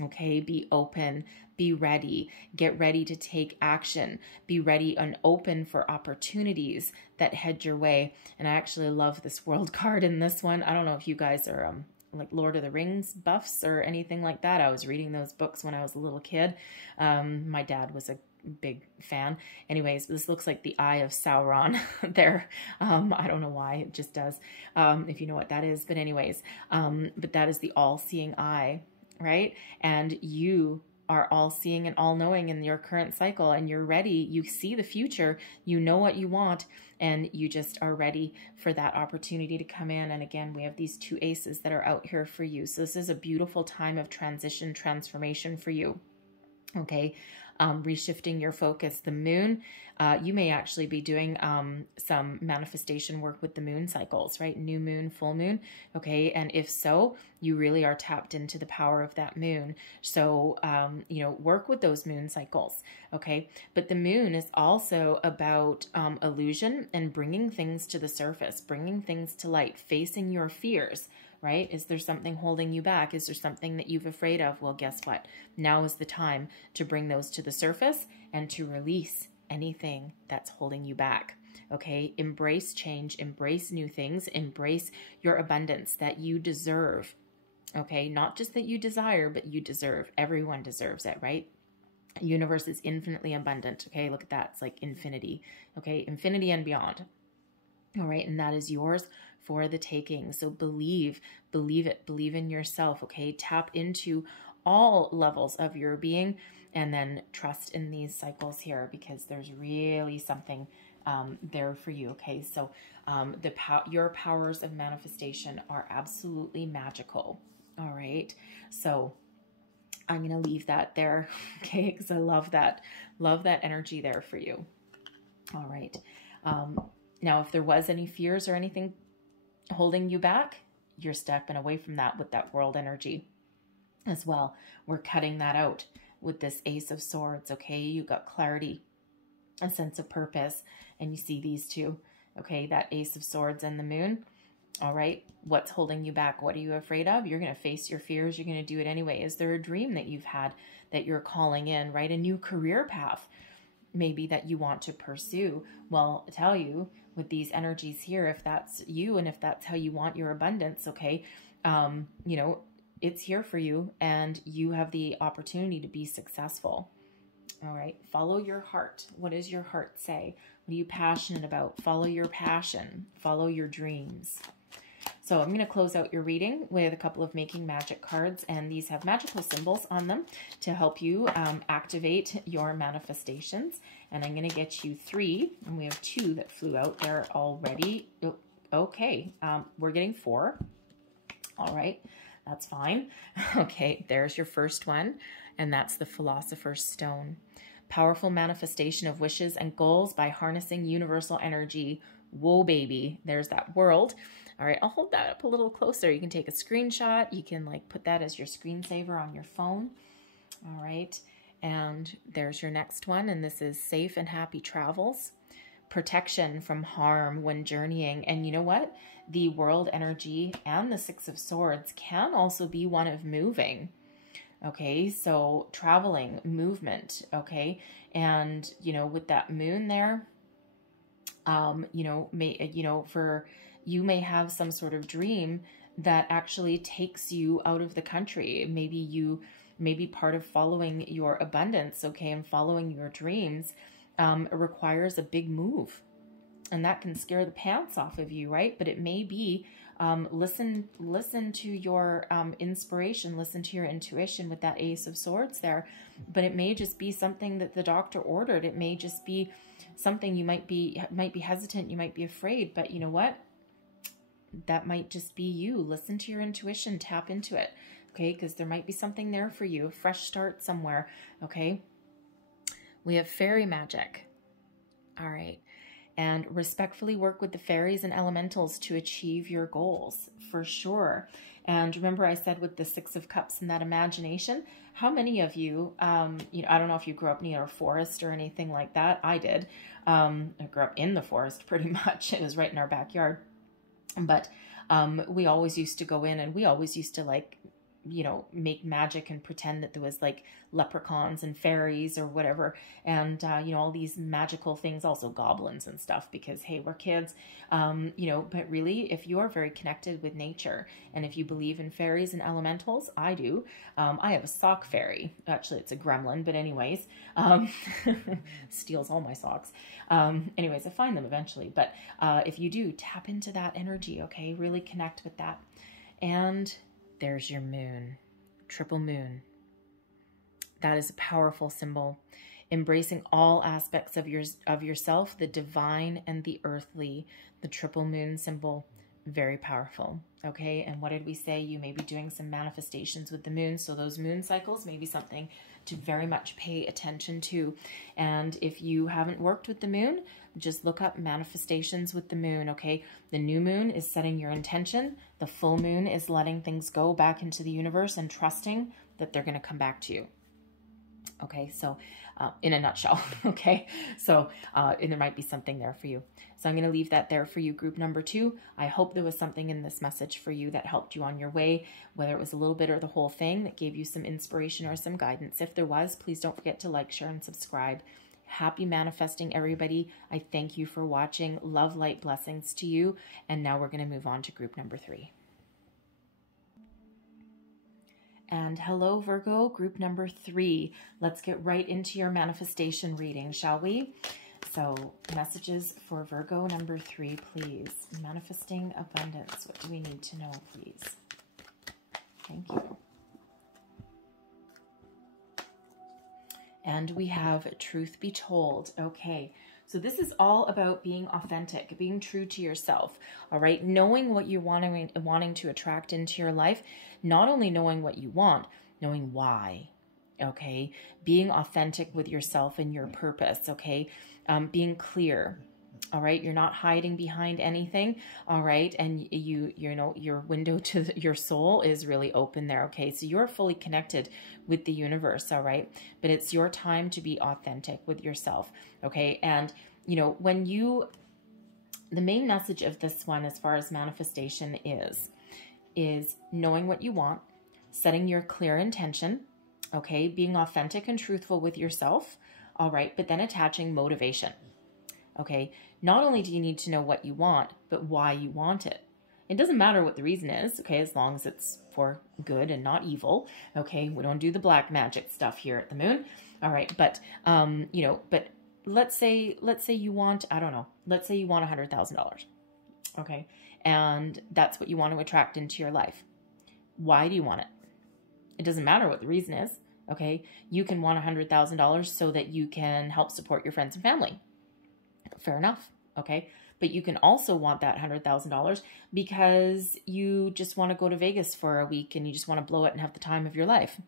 Okay. Be open, be ready, get ready to take action, be ready and open for opportunities that head your way. And I actually love this world card in this one. I don't know if you guys are, like Lord of the Rings buffs or anything like that. I was reading those books when I was a little kid. My dad was a big fan. Anyways, this looks like the Eye of Sauron there. I don't know why, it just does, if you know what that is. But anyways, but that is the all-seeing eye, right? And you are all seeing and all knowing in your current cycle, and you're ready. You see the future, you know what you want, and you just are ready for that opportunity to come in. And again, we have these two aces that are out here for you. So this is a beautiful time of transition, transformation for you. Okay. Reshifting your focus. The moon, you may actually be doing some manifestation work with the moon cycles, right? New moon, full moon. Okay. And if so, you really are tapped into the power of that moon. So, you know, work with those moon cycles. Okay. But the moon is also about illusion and bringing things to the surface, bringing things to light, facing your fears. Right? Is there something holding you back? Is there something that you've afraid of? Well, guess what? Now is the time to bring those to the surface and to release anything that's holding you back. Okay? Embrace change, embrace new things, embrace your abundance that you deserve. Okay? Not just that you desire, but you deserve. Everyone deserves it, right? Universe is infinitely abundant. Okay, look at that. It's like infinity. Okay, infinity and beyond. All right, and that is yours for the taking. So believe it, believe in yourself. Okay, tap into all levels of your being, and then trust in these cycles here, because there's really something there for you. Okay, so your powers of manifestation are absolutely magical. All right, so I'm going to leave that there, okay, because I love that energy there for you. All right. Now, if there was any fears or anything holding you back, you're stepping away from that with that world energy as well. We're cutting that out with this Ace of Swords, okay? You got clarity, a sense of purpose, and you see these two, okay? That Ace of Swords and the Moon. All right, what's holding you back? What are you afraid of? You're going to face your fears. You're going to do it anyway. Is there a dream that you've had that you're calling in, right? A new career path maybe that you want to pursue. Well, I tell you, with these energies here, if that's you and if that's how you want your abundance, okay, you know, it's here for you, and you have the opportunity to be successful. All right, follow your heart. What does your heart say? What are you passionate about? Follow your passion. Follow your dreams. So I'm going to close out your reading with a couple of Making Magic cards, and these have magical symbols on them to help you activate your manifestations. And I'm going to get you 3, and we have 2 that flew out there already. Okay, we're getting 4. All right, that's fine. Okay, there's your first one, and that's the Philosopher's Stone. Powerful manifestation of wishes and goals by harnessing universal energy. Whoa, baby, there's that world. All right, I'll hold that up a little closer. You can take a screenshot. You can like put that as your screensaver on your phone. All right, and there's your next one, and this is safe and happy travels. Protection from harm when journeying. And you know what? The world energy and the Six of Swords can also be one of moving. Okay, so traveling, movement, okay? And, you know, with that moon there, you may have some sort of dream that actually takes you out of the country. Maybe part of following your abundance, okay, and following your dreams requires a big move. And that can scare the pants off of you, right? But it may be, listen to your inspiration, listen to your intuition with that Ace of Swords there. But it may just be something that the doctor ordered. It may just be something you might be hesitant, you might be afraid, but you know what? That might just be you. Listen to your intuition, tap into it, okay? Because there might be something there for you, a fresh start somewhere, okay? We have fairy magic. All right. And respectfully work with the fairies and elementals to achieve your goals, for sure. And remember I said with the Six of Cups and that imagination, how many of you, you know, I don't know if you grew up near a forest or anything like that. I did. I grew up in the forest pretty much. It was right in our backyard. But we always used to go in, and we always used to like, you know, make magic and pretend that there was like leprechauns and fairies or whatever. And, you know, all these magical things, also goblins and stuff, because, hey, we're kids, you know, but really, if you are very connected with nature, and if you believe in fairies and elementals, I do. I have a sock fairy. Actually, it's a gremlin, but anyways, steals all my socks. Anyways, I find them eventually. But if you do, tap into that energy, okay? Really connect with that. And there's your moon, triple moon. That is a powerful symbol. Embracing all aspects of yourself, the divine and the earthly, the triple moon symbol, very powerful. Okay, and what did we say? You may be doing some manifestations with the moon, so those moon cycles may be something to very much pay attention to. And if you haven't worked with the moon, just look up manifestations with the moon, okay? The new moon is setting your intention. The full moon is letting things go back into the universe and trusting that they're going to come back to you. Okay, so in a nutshell, okay? So and there might be something there for you. So I'm going to leave that there for you, group number 2. I hope there was something in this message for you that helped you on your way, whether it was a little bit or the whole thing that gave you some inspiration or some guidance. If there was, please don't forget to like, share, and subscribe. Happy manifesting, everybody. I thank you for watching. Love, light, blessings to you. And now we're going to move on to group number 3. And hello, Virgo, group number 3. Let's get right into your manifestation reading, shall we? So, messages for Virgo number 3, please. Manifesting abundance. What do we need to know, please? Thank you. And we have truth be told. Okay, so this is all about being authentic, being true to yourself, all right? Knowing what you're wanting to attract into your life, not only knowing what you want, knowing why, okay? Being authentic with yourself and your purpose, okay? Being clear, all right? You're not hiding behind anything, all right? And you know, your window to your soul is really open there, okay? So you're fully connected with the universe, all right? But it's your time to be authentic with yourself, okay? And, you know, the main message of this one as far as manifestation is knowing what you want, setting your clear intention, okay? Being authentic and truthful with yourself, all right? But then attaching motivation. Okay, not only do you need to know what you want, but why you want it. It doesn't matter what the reason is, okay, as long as it's for good and not evil. Okay, we don't do the black magic stuff here at the moon. All right, but you know, but let's say you want, I don't know, let's say you want $100,000. Okay, and that's what you want to attract into your life. Why do you want it? It doesn't matter what the reason is. Okay, you can want $100,000 so that you can help support your friends and family. Fair enough, okay? But you can also want that $100,000 because you just want to go to Vegas for a week and you just want to blow it and have the time of your life.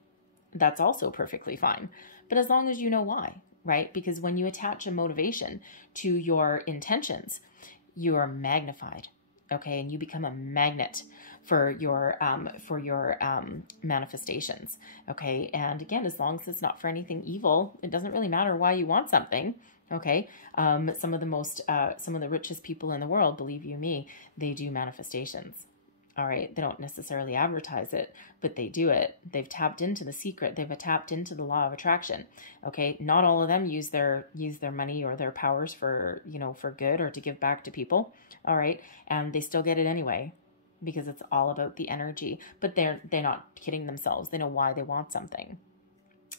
That's also perfectly fine. But as long as you know why, right? Because when you attach a motivation to your intentions, you are magnified, okay? And you become a magnet for your manifestations, okay? And again, as long as it's not for anything evil, it doesn't really matter why you want something. Okay. Some of the richest people in the world, believe you me, they do manifestations. All right. They don't necessarily advertise it, but they do it. They've tapped into the secret. They've tapped into the law of attraction. Okay. Not all of them use their money or their powers for, you know, for good or to give back to people. All right. And they still get it anyway, because it's all about the energy, but they're not kidding themselves. They know why they want something.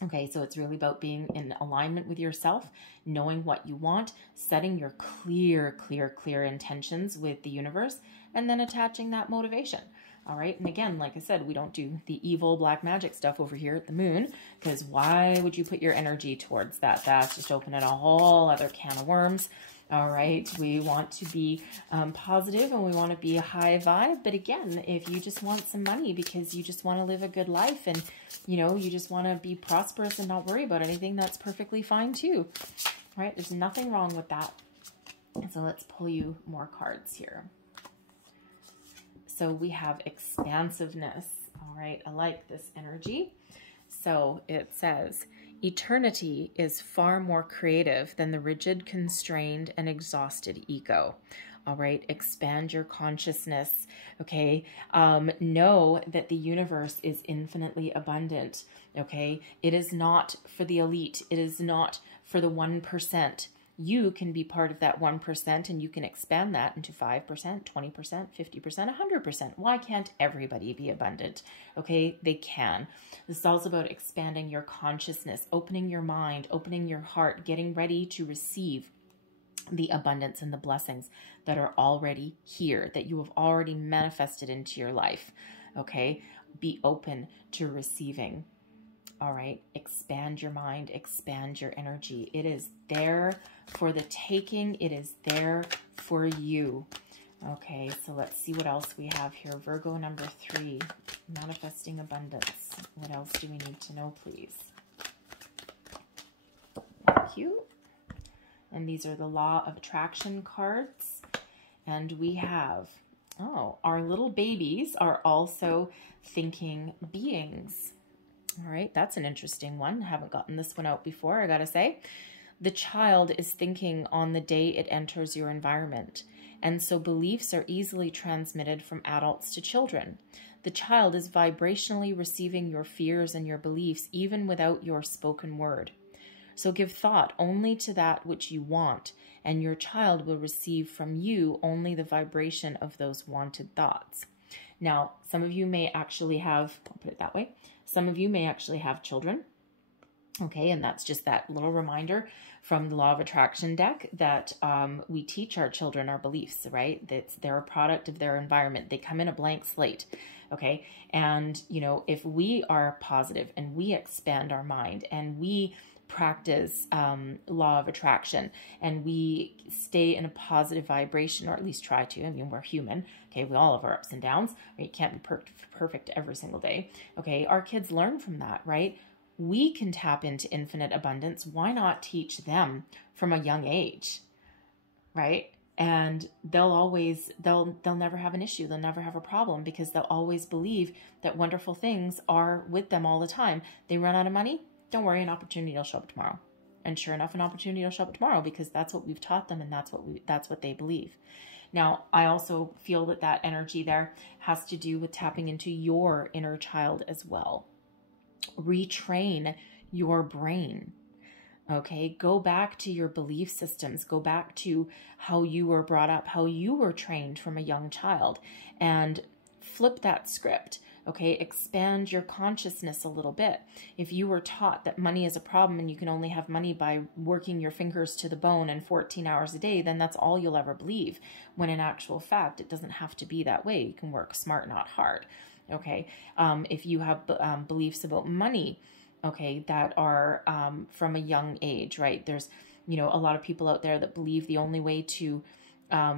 Okay, so it's really about being in alignment with yourself, knowing what you want, setting your clear intentions with the universe, and then attaching that motivation. All right, and again, like I said, we don't do the evil black magic stuff over here at the moon, because why would you put your energy towards that? That's just opening a whole other can of worms. All right, we want to be positive and we want to be a high vibe. But again, if you just want some money because you just want to live a good life and, you know, you just want to be prosperous and not worry about anything, that's perfectly fine too. All right, there's nothing wrong with that. And so let's pull you more cards here. So we have expansiveness. All right, I like this energy. So it says, eternity is far more creative than the rigid, constrained, and exhausted ego. All right, expand your consciousness, okay? Know that the universe is infinitely abundant, okay? It is not for the elite. It is not for the 1%. You can be part of that 1% and you can expand that into 5%, 20%, 50%, 100%. Why can't everybody be abundant? Okay, they can. This is also about expanding your consciousness, opening your mind, opening your heart, getting ready to receive the abundance and the blessings that are already here, that you have already manifested into your life. Okay, be open to receiving. All right, expand your mind, expand your energy. It is there for the taking. It is there for you. Okay, so let's see what else we have here. Virgo number 3, manifesting abundance. What else do we need to know, please? Thank you. And these are the law of attraction cards. And we have, oh, our little babies are also thinking beings. All right, that's an interesting one. I haven't gotten this one out before, I gotta say. The child is thinking on the day it enters your environment, and so beliefs are easily transmitted from adults to children. The child is vibrationally receiving your fears and your beliefs even without your spoken word. So give thought only to that which you want, and your child will receive from you only the vibration of those wanted thoughts. Now, some of you may actually have, I'll put it that way, some of you may actually have children. Okay, and that's just that little reminder from the Law of Attraction deck that we teach our children our beliefs, right? They're a product of their environment. They come in a blank slate, okay? And, you know, if we are positive and we expand our mind and we practice Law of Attraction and we stay in a positive vibration, or at least try to. I mean, we're human, okay? We all have our ups and downs. Right? You can't be perfect every single day, okay? Our kids learn from that, right? We can tap into infinite abundance. Why not teach them from a young age, right? And they'll never have an issue. They'll never have a problem because they'll always believe that wonderful things are with them all the time. They run out of money. Don't worry, an opportunity will show up tomorrow. And sure enough, an opportunity will show up tomorrow because that's what we've taught them and that's what they believe. Now, I also feel that that energy there has to do with tapping into your inner child as well. Retrain your brain. Okay, go back to your belief systems, go back to how you were brought up, how you were trained from a young child, and flip that script. Okay, expand your consciousness a little bit. If you were taught that money is a problem and you can only have money by working your fingers to the bone and 14 hours a day, then that's all you'll ever believe. When in actual fact, it doesn't have to be that way. You can work smart, not hard. Okay, if you have beliefs about money, okay, that are from a young age, right? There's, you know, a lot of people out there that believe the only way to, how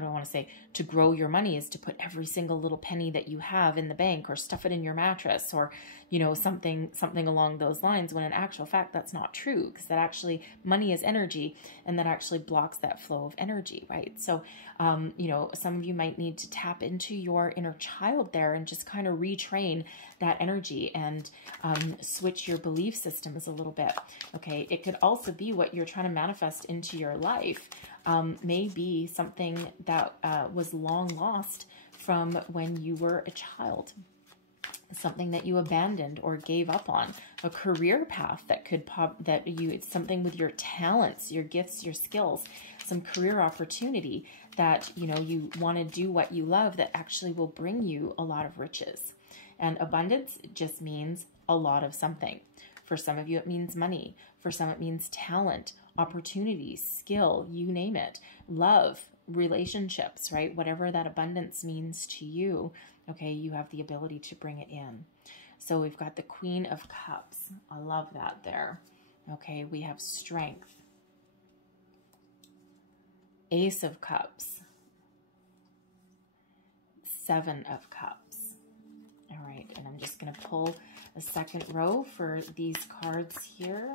do I want to say, to grow your money is to put every single little penny that you have in the bank or stuff it in your mattress or, you know, something along those lines, when in actual fact, that's not true, because that actually, money is energy, and that actually blocks that flow of energy, right? So, you know, some of you might need to tap into your inner child there and just kind of retrain that energy and switch your belief systems a little bit, okay? It could also be what you're trying to manifest into your life may be something that was long lost from when you were a child. Something that you abandoned or gave up on, a career path that could it's something with your talents, your gifts, your skills, some career opportunity that, you know, you want to do what you love that actually will bring you a lot of riches. And abundance just means a lot of something. For some of you, it means money. For some, it means talent, opportunities, skill, you name it, love, relationships, right? Whatever that abundance means to you, okay, you have the ability to bring it in. So we've got the Queen of Cups. I love that there. Okay, we have strength. Ace of Cups. Seven of Cups. All right, and I'm just going to pull a second row for these cards here.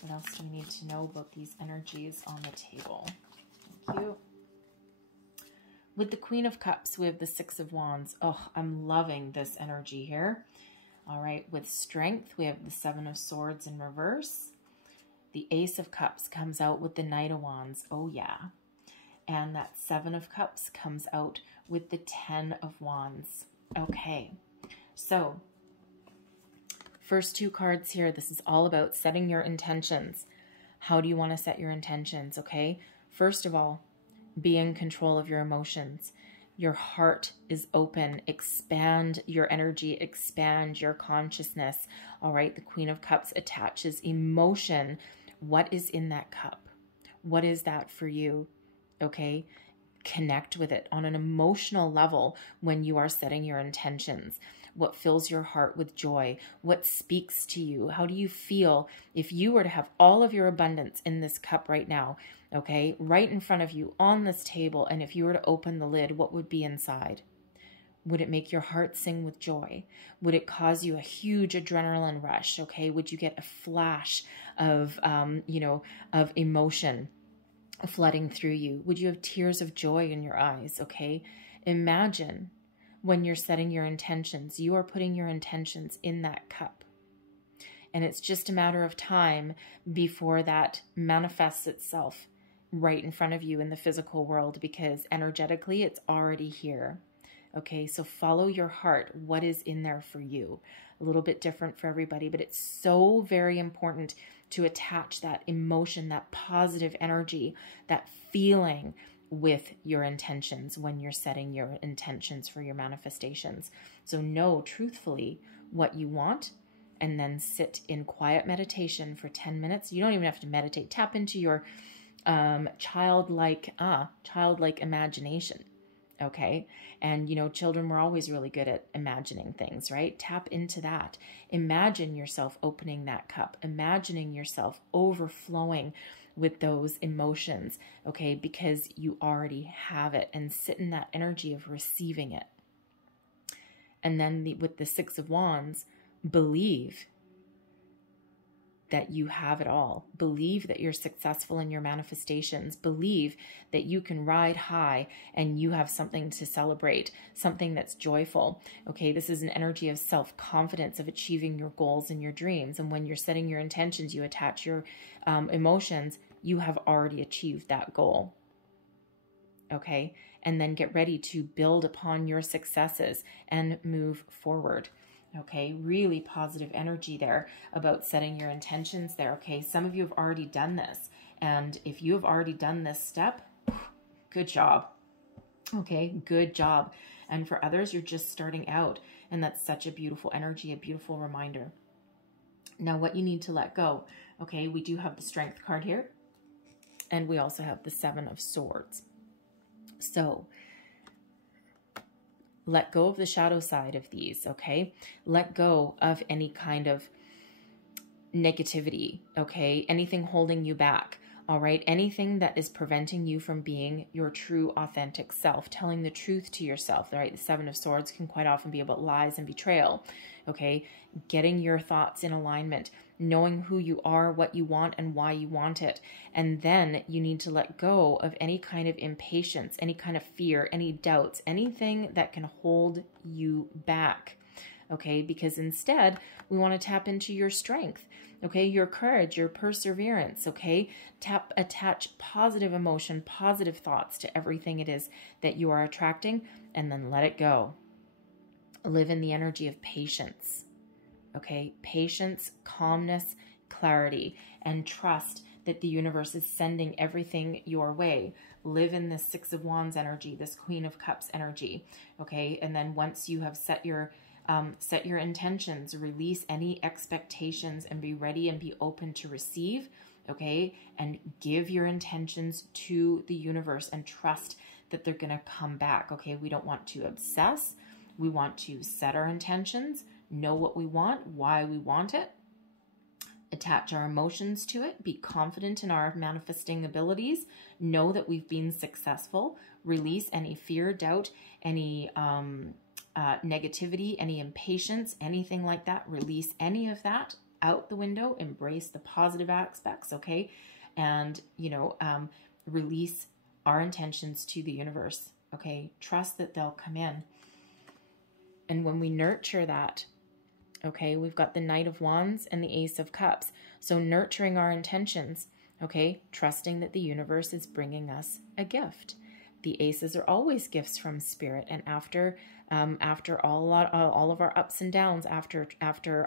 What else do we need to know about these energies on the table? Thank you. With the Queen of Cups, we have the Six of Wands. Oh, I'm loving this energy here. All right, with strength, we have the Seven of Swords in reverse. The Ace of Cups comes out with the Knight of Wands. Oh, yeah. And that Seven of Cups comes out with the Ten of Wands. Okay, so first two cards here, this is all about setting your intentions. How do you want to set your intentions, okay? First of all, be in control of your emotions. Your heart is open. Expand your energy. Expand your consciousness. All right, the Queen of Cups attaches emotion. What is in that cup? What is that for you? Okay, connect with it on an emotional level when you are setting your intentions. What fills your heart with joy? What speaks to you? How do you feel if you were to have all of your abundance in this cup right now, okay, right in front of you on this table, and if you were to open the lid, what would be inside? Would it make your heart sing with joy? Would it cause you a huge adrenaline rush, okay? Would you get a flash of, of emotion flooding through you? Would you have tears of joy in your eyes, okay? Imagine when you're setting your intentions, you are putting your intentions in that cup. And it's just a matter of time before that manifests itself right in front of you in the physical world, because energetically it's already here. Okay, so follow your heart. What is in there for you? A little bit different for everybody, but it's so very important to attach that emotion, that positive energy, that feeling with your intentions when you're setting your intentions for your manifestations. So know truthfully what you want, and then sit in quiet meditation for 10 minutes. You don't even have to meditate. Tap into your childlike imagination. Okay. And, you know, children were always really good at imagining things, right? Tap into that. Imagine yourself opening that cup, imagining yourself overflowing with those emotions. Okay. Because you already have it, and sit in that energy of receiving it. And then with the Six of Wands, believe that you have it all. Believe that you're successful in your manifestations. Believe that you can ride high and you have something to celebrate, something that's joyful. Okay, this is an energy of self-confidence, of achieving your goals and your dreams. And when you're setting your intentions, you attach your emotions, you have already achieved that goal. Okay, and then get ready to build upon your successes and move forward. Okay, really positive energy there about setting your intentions there. Okay, some of you have already done this. And if you have already done this step, good job. Okay, good job. And for others, you're just starting out. And that's such a beautiful energy, a beautiful reminder. Now, what you need to let go. Okay, we do have the Strength card here. And we also have the Seven of Swords. So, let go of the shadow side of these, okay? Let go of any kind of negativity, okay? Anything holding you back, all right? Anything that is preventing you from being your true, authentic self, telling the truth to yourself, right? The Seven of Swords can quite often be about lies and betrayal, okay? Getting your thoughts in alignment, knowing who you are, what you want, and why you want it. And then you need to let go of any kind of impatience, any kind of fear, any doubts, anything that can hold you back, okay? Because instead, we want to tap into your strength, okay? Your courage, your perseverance, okay? Attach positive emotion, positive thoughts to everything it is that you are attracting, and then let it go. Live in the energy of patience. Okay, patience, calmness, clarity, and trust that the universe is sending everything your way. Live in this Six of Wands energy, this Queen of Cups energy. Okay, and then once you have set your intentions, release any expectations and be ready and be open to receive. Okay, and give your intentions to the universe and trust that they're going to come back. Okay, we don't want to obsess. We want to set our intentions, know what we want, why we want it, attach our emotions to it, be confident in our manifesting abilities, know that we've been successful, release any fear, doubt, any negativity, any impatience, anything like that. Release any of that out the window, embrace the positive aspects, okay? And, you know, release our intentions to the universe, okay? Trust that they'll come in. And when we nurture that, okay, we've got the Knight of Wands and the Ace of Cups. So nurturing our intentions, okay, trusting that the universe is bringing us a gift. The aces are always gifts from Spirit. And after all of our ups and downs, after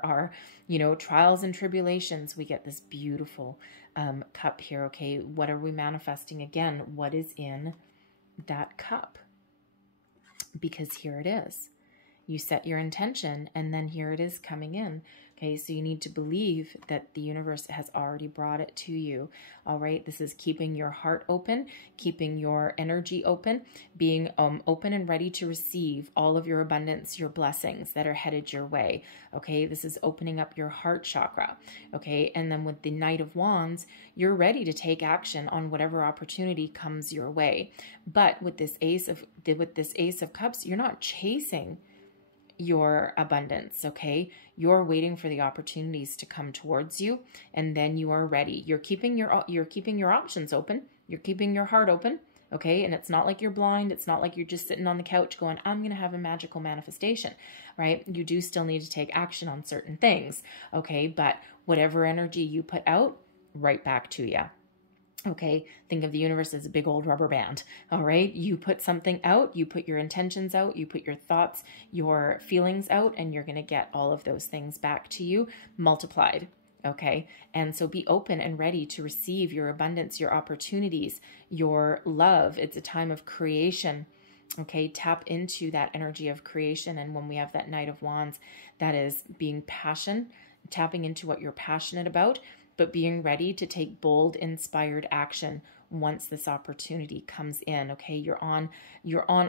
our, you know, trials and tribulations, we get this beautiful cup here, okay? What are we manifesting? Again, what is in that cup? Because here it is. You set your intention, and then here it is coming in. Okay, so you need to believe that the universe has already brought it to you. All right, this is keeping your heart open, keeping your energy open, being open and ready to receive all of your abundance, your blessings that are headed your way. Okay, this is opening up your heart chakra. Okay, and then with the Knight of Wands, you're ready to take action on whatever opportunity comes your way. But with this Ace of Cups, you're not chasing your abundance, okay? You're waiting for the opportunities to come towards you, and then you are ready. You're keeping your options open. You're keeping your heart open, okay? And it's not like you're blind. It's not like you're just sitting on the couch going, I'm going to have a magical manifestation, right? You do still need to take action on certain things, okay? But whatever energy you put out, right back to you. Okay, think of the universe as a big old rubber band, all right? You put something out, you put your intentions out, you put your thoughts, your feelings out, and you're going to get all of those things back to you multiplied, Okay. And so be open and ready to receive your abundance, your opportunities, your love. It's a time of creation. Okay. Tap into that energy of creation. And when we have that Knight of Wands, that is being tapping into what you're passionate about, but being ready to take bold, inspired action once this opportunity comes in. Okay. You're on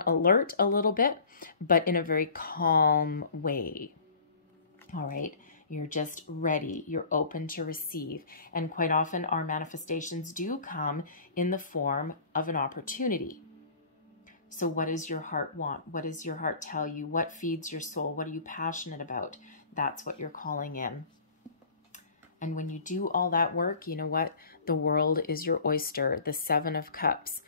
alert a little bit, but in a very calm way. All right. You're just ready. You're open to receive. And quite often our manifestations do come in the form of an opportunity. So what does your heart want? What does your heart tell you? What feeds your soul? What are you passionate about? That's what you're calling in. And when you do all that work, you know what? The world is your oyster, the Seven of Cups.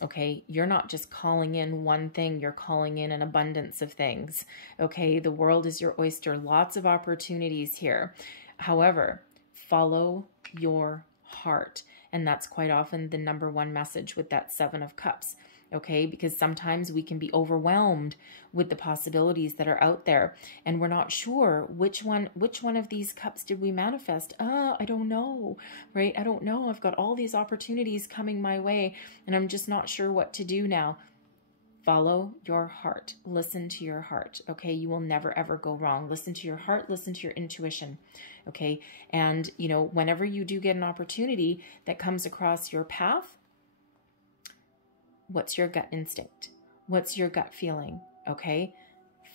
Okay, you're not just calling in one thing, you're calling in an abundance of things. Okay, the world is your oyster, lots of opportunities here. However, follow your heart. And that's quite often the number one message with that Seven of Cups. Okay, because sometimes we can be overwhelmed with the possibilities that are out there, and we're not sure which one of these cups did we manifest. I don't know, right? I don't know. I've got all these opportunities coming my way, and I'm just not sure what to do now. Follow your heart. Listen to your heart. Okay, you will never ever go wrong. Listen to your heart. Listen to your intuition. Okay, and you know, whenever you do get an opportunity that comes across your path, what's your gut instinct? What's your gut feeling? Okay.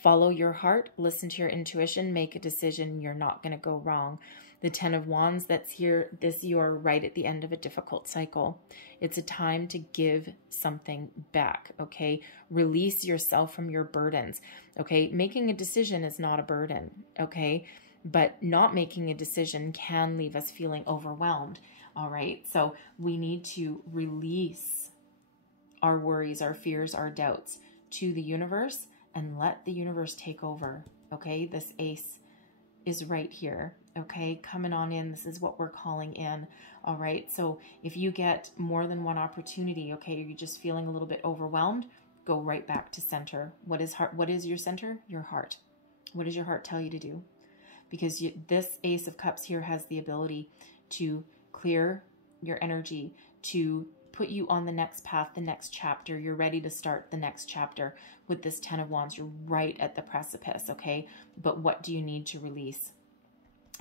Follow your heart, listen to your intuition, make a decision. You're not going to go wrong. The Ten of Wands that's here, you're right at the end of a difficult cycle. It's a time to give something back. Okay. Release yourself from your burdens. Okay. Making a decision is not a burden. Okay. But not making a decision can leave us feeling overwhelmed. All right. So we need to release our worries, our fears, our doubts to the universe and let the universe take over. Okay, this Ace is right here. Okay, coming on in. This is what we're calling in. All right, so if you get more than one opportunity, okay, you're just feeling a little bit overwhelmed, go right back to center. What is your center? Your heart. What does your heart tell you to do? Because this Ace of Cups here has the ability to clear your energy, to put you on the next path, the next chapter. You're ready to start the next chapter with this Ten of Wands. You're right at the precipice, okay? But what do you need to release?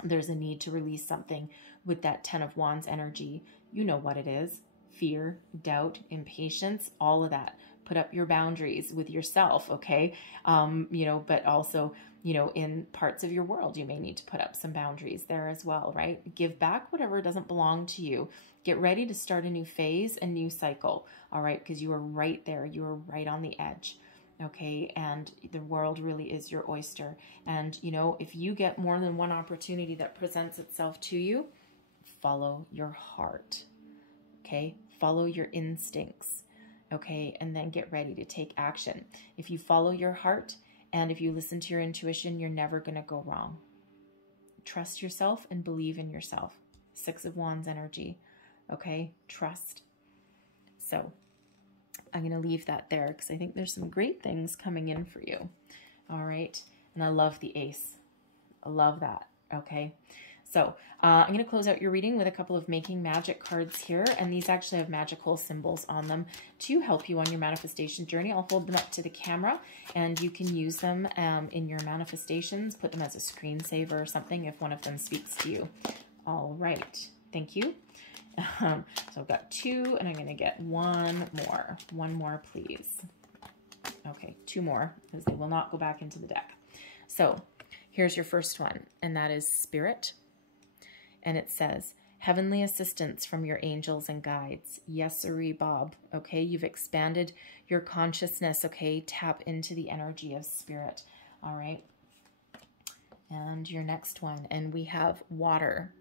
There's a need to release something with that Ten of Wands energy. You know what it is. Fear, doubt, impatience, all of that. Put up your boundaries with yourself, okay? You know, but also, you know, in parts of your world, you may need to put up some boundaries there as well, right? Give back whatever doesn't belong to you. Get ready to start a new phase, a new cycle, all right? Because you are right there. You are right on the edge, okay? And the world really is your oyster. And, you know, if you get more than one opportunity that presents itself to you, follow your heart, okay? Follow your instincts, okay? And then get ready to take action. If you follow your heart and if you listen to your intuition, you're never going to go wrong. Trust yourself and believe in yourself. Six of Wands energy. Okay, trust. So I'm going to leave that there because I think there's some great things coming in for you. All right. And I love the Ace. I love that. Okay. So I'm going to close out your reading with a couple of Making Magic cards here. And these actually have magical symbols on them to help you on your manifestation journey. I'll hold them up to the camera and you can use them in your manifestations. Put them as a screensaver or something if one of them speaks to you. All right. Thank you. So I've got two and I'm going to get one more. One more, please. Okay, two more because they will not go back into the deck. So here's your first one, and that is Spirit. And it says, heavenly assistance from your angels and guides. Yes, sirree, Bob. Okay, you've expanded your consciousness. Okay, tap into the energy of Spirit. All right. And your next one, and we have Water.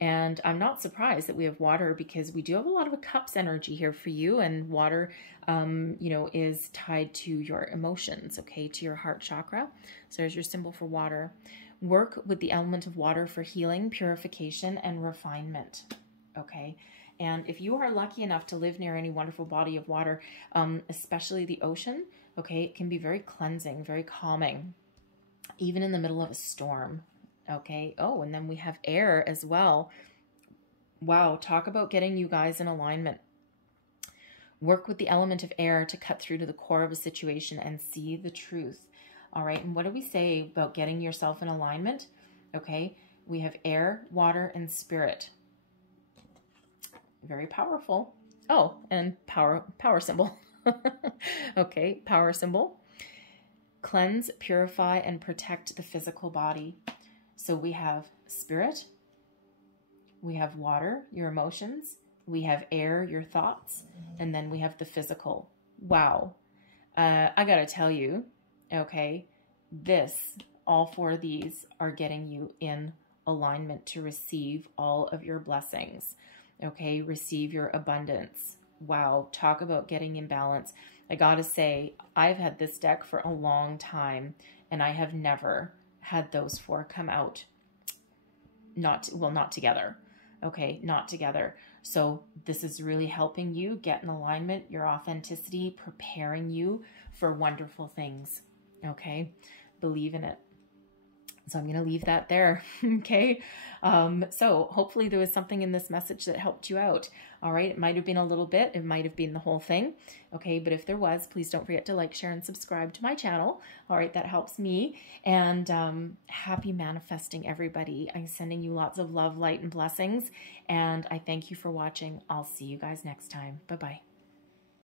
And I'm not surprised that we have water because we do have a lot of a cups energy here for you. And water, you know, is tied to your emotions, okay, to your heart chakra. So there's your symbol for water. Work with the element of water for healing, purification, and refinement, okay? And if you are lucky enough to live near any wonderful body of water, especially the ocean, okay, it can be very cleansing, very calming, even in the middle of a storm. Okay. Oh, and then we have air as well. Wow. Talk about getting you guys in alignment. Work with the element of air to cut through to the core of a situation and see the truth. All right. And what do we say about getting yourself in alignment? Okay. We have air, water, and spirit. Very powerful. Oh, and power symbol. Okay. Power symbol. Cleanse, purify, and protect the physical body. So we have spirit. We have water, your emotions. We have air, your thoughts. And then we have the physical. Wow. I got to tell you, okay, all four of these are getting you in alignment to receive all of your blessings. Okay, receive your abundance. Wow, talk about getting in balance. I got to say, I've had this deck for a long time, and I have never had those four come out. Not together. Okay, not together. So this is really helping you get in alignment, your authenticity, preparing you for wonderful things. Okay, believe in it. So I'm going to leave that there. Okay. So hopefully there was something in this message that helped you out. All right. It might have been a little bit. It might have been the whole thing. Okay. But if there was, please don't forget to like, share, and subscribe to my channel. All right. That helps me. And happy manifesting, everybody. I'm sending you lots of love, light, and blessings. And I thank you for watching. I'll see you guys next time. Bye-bye.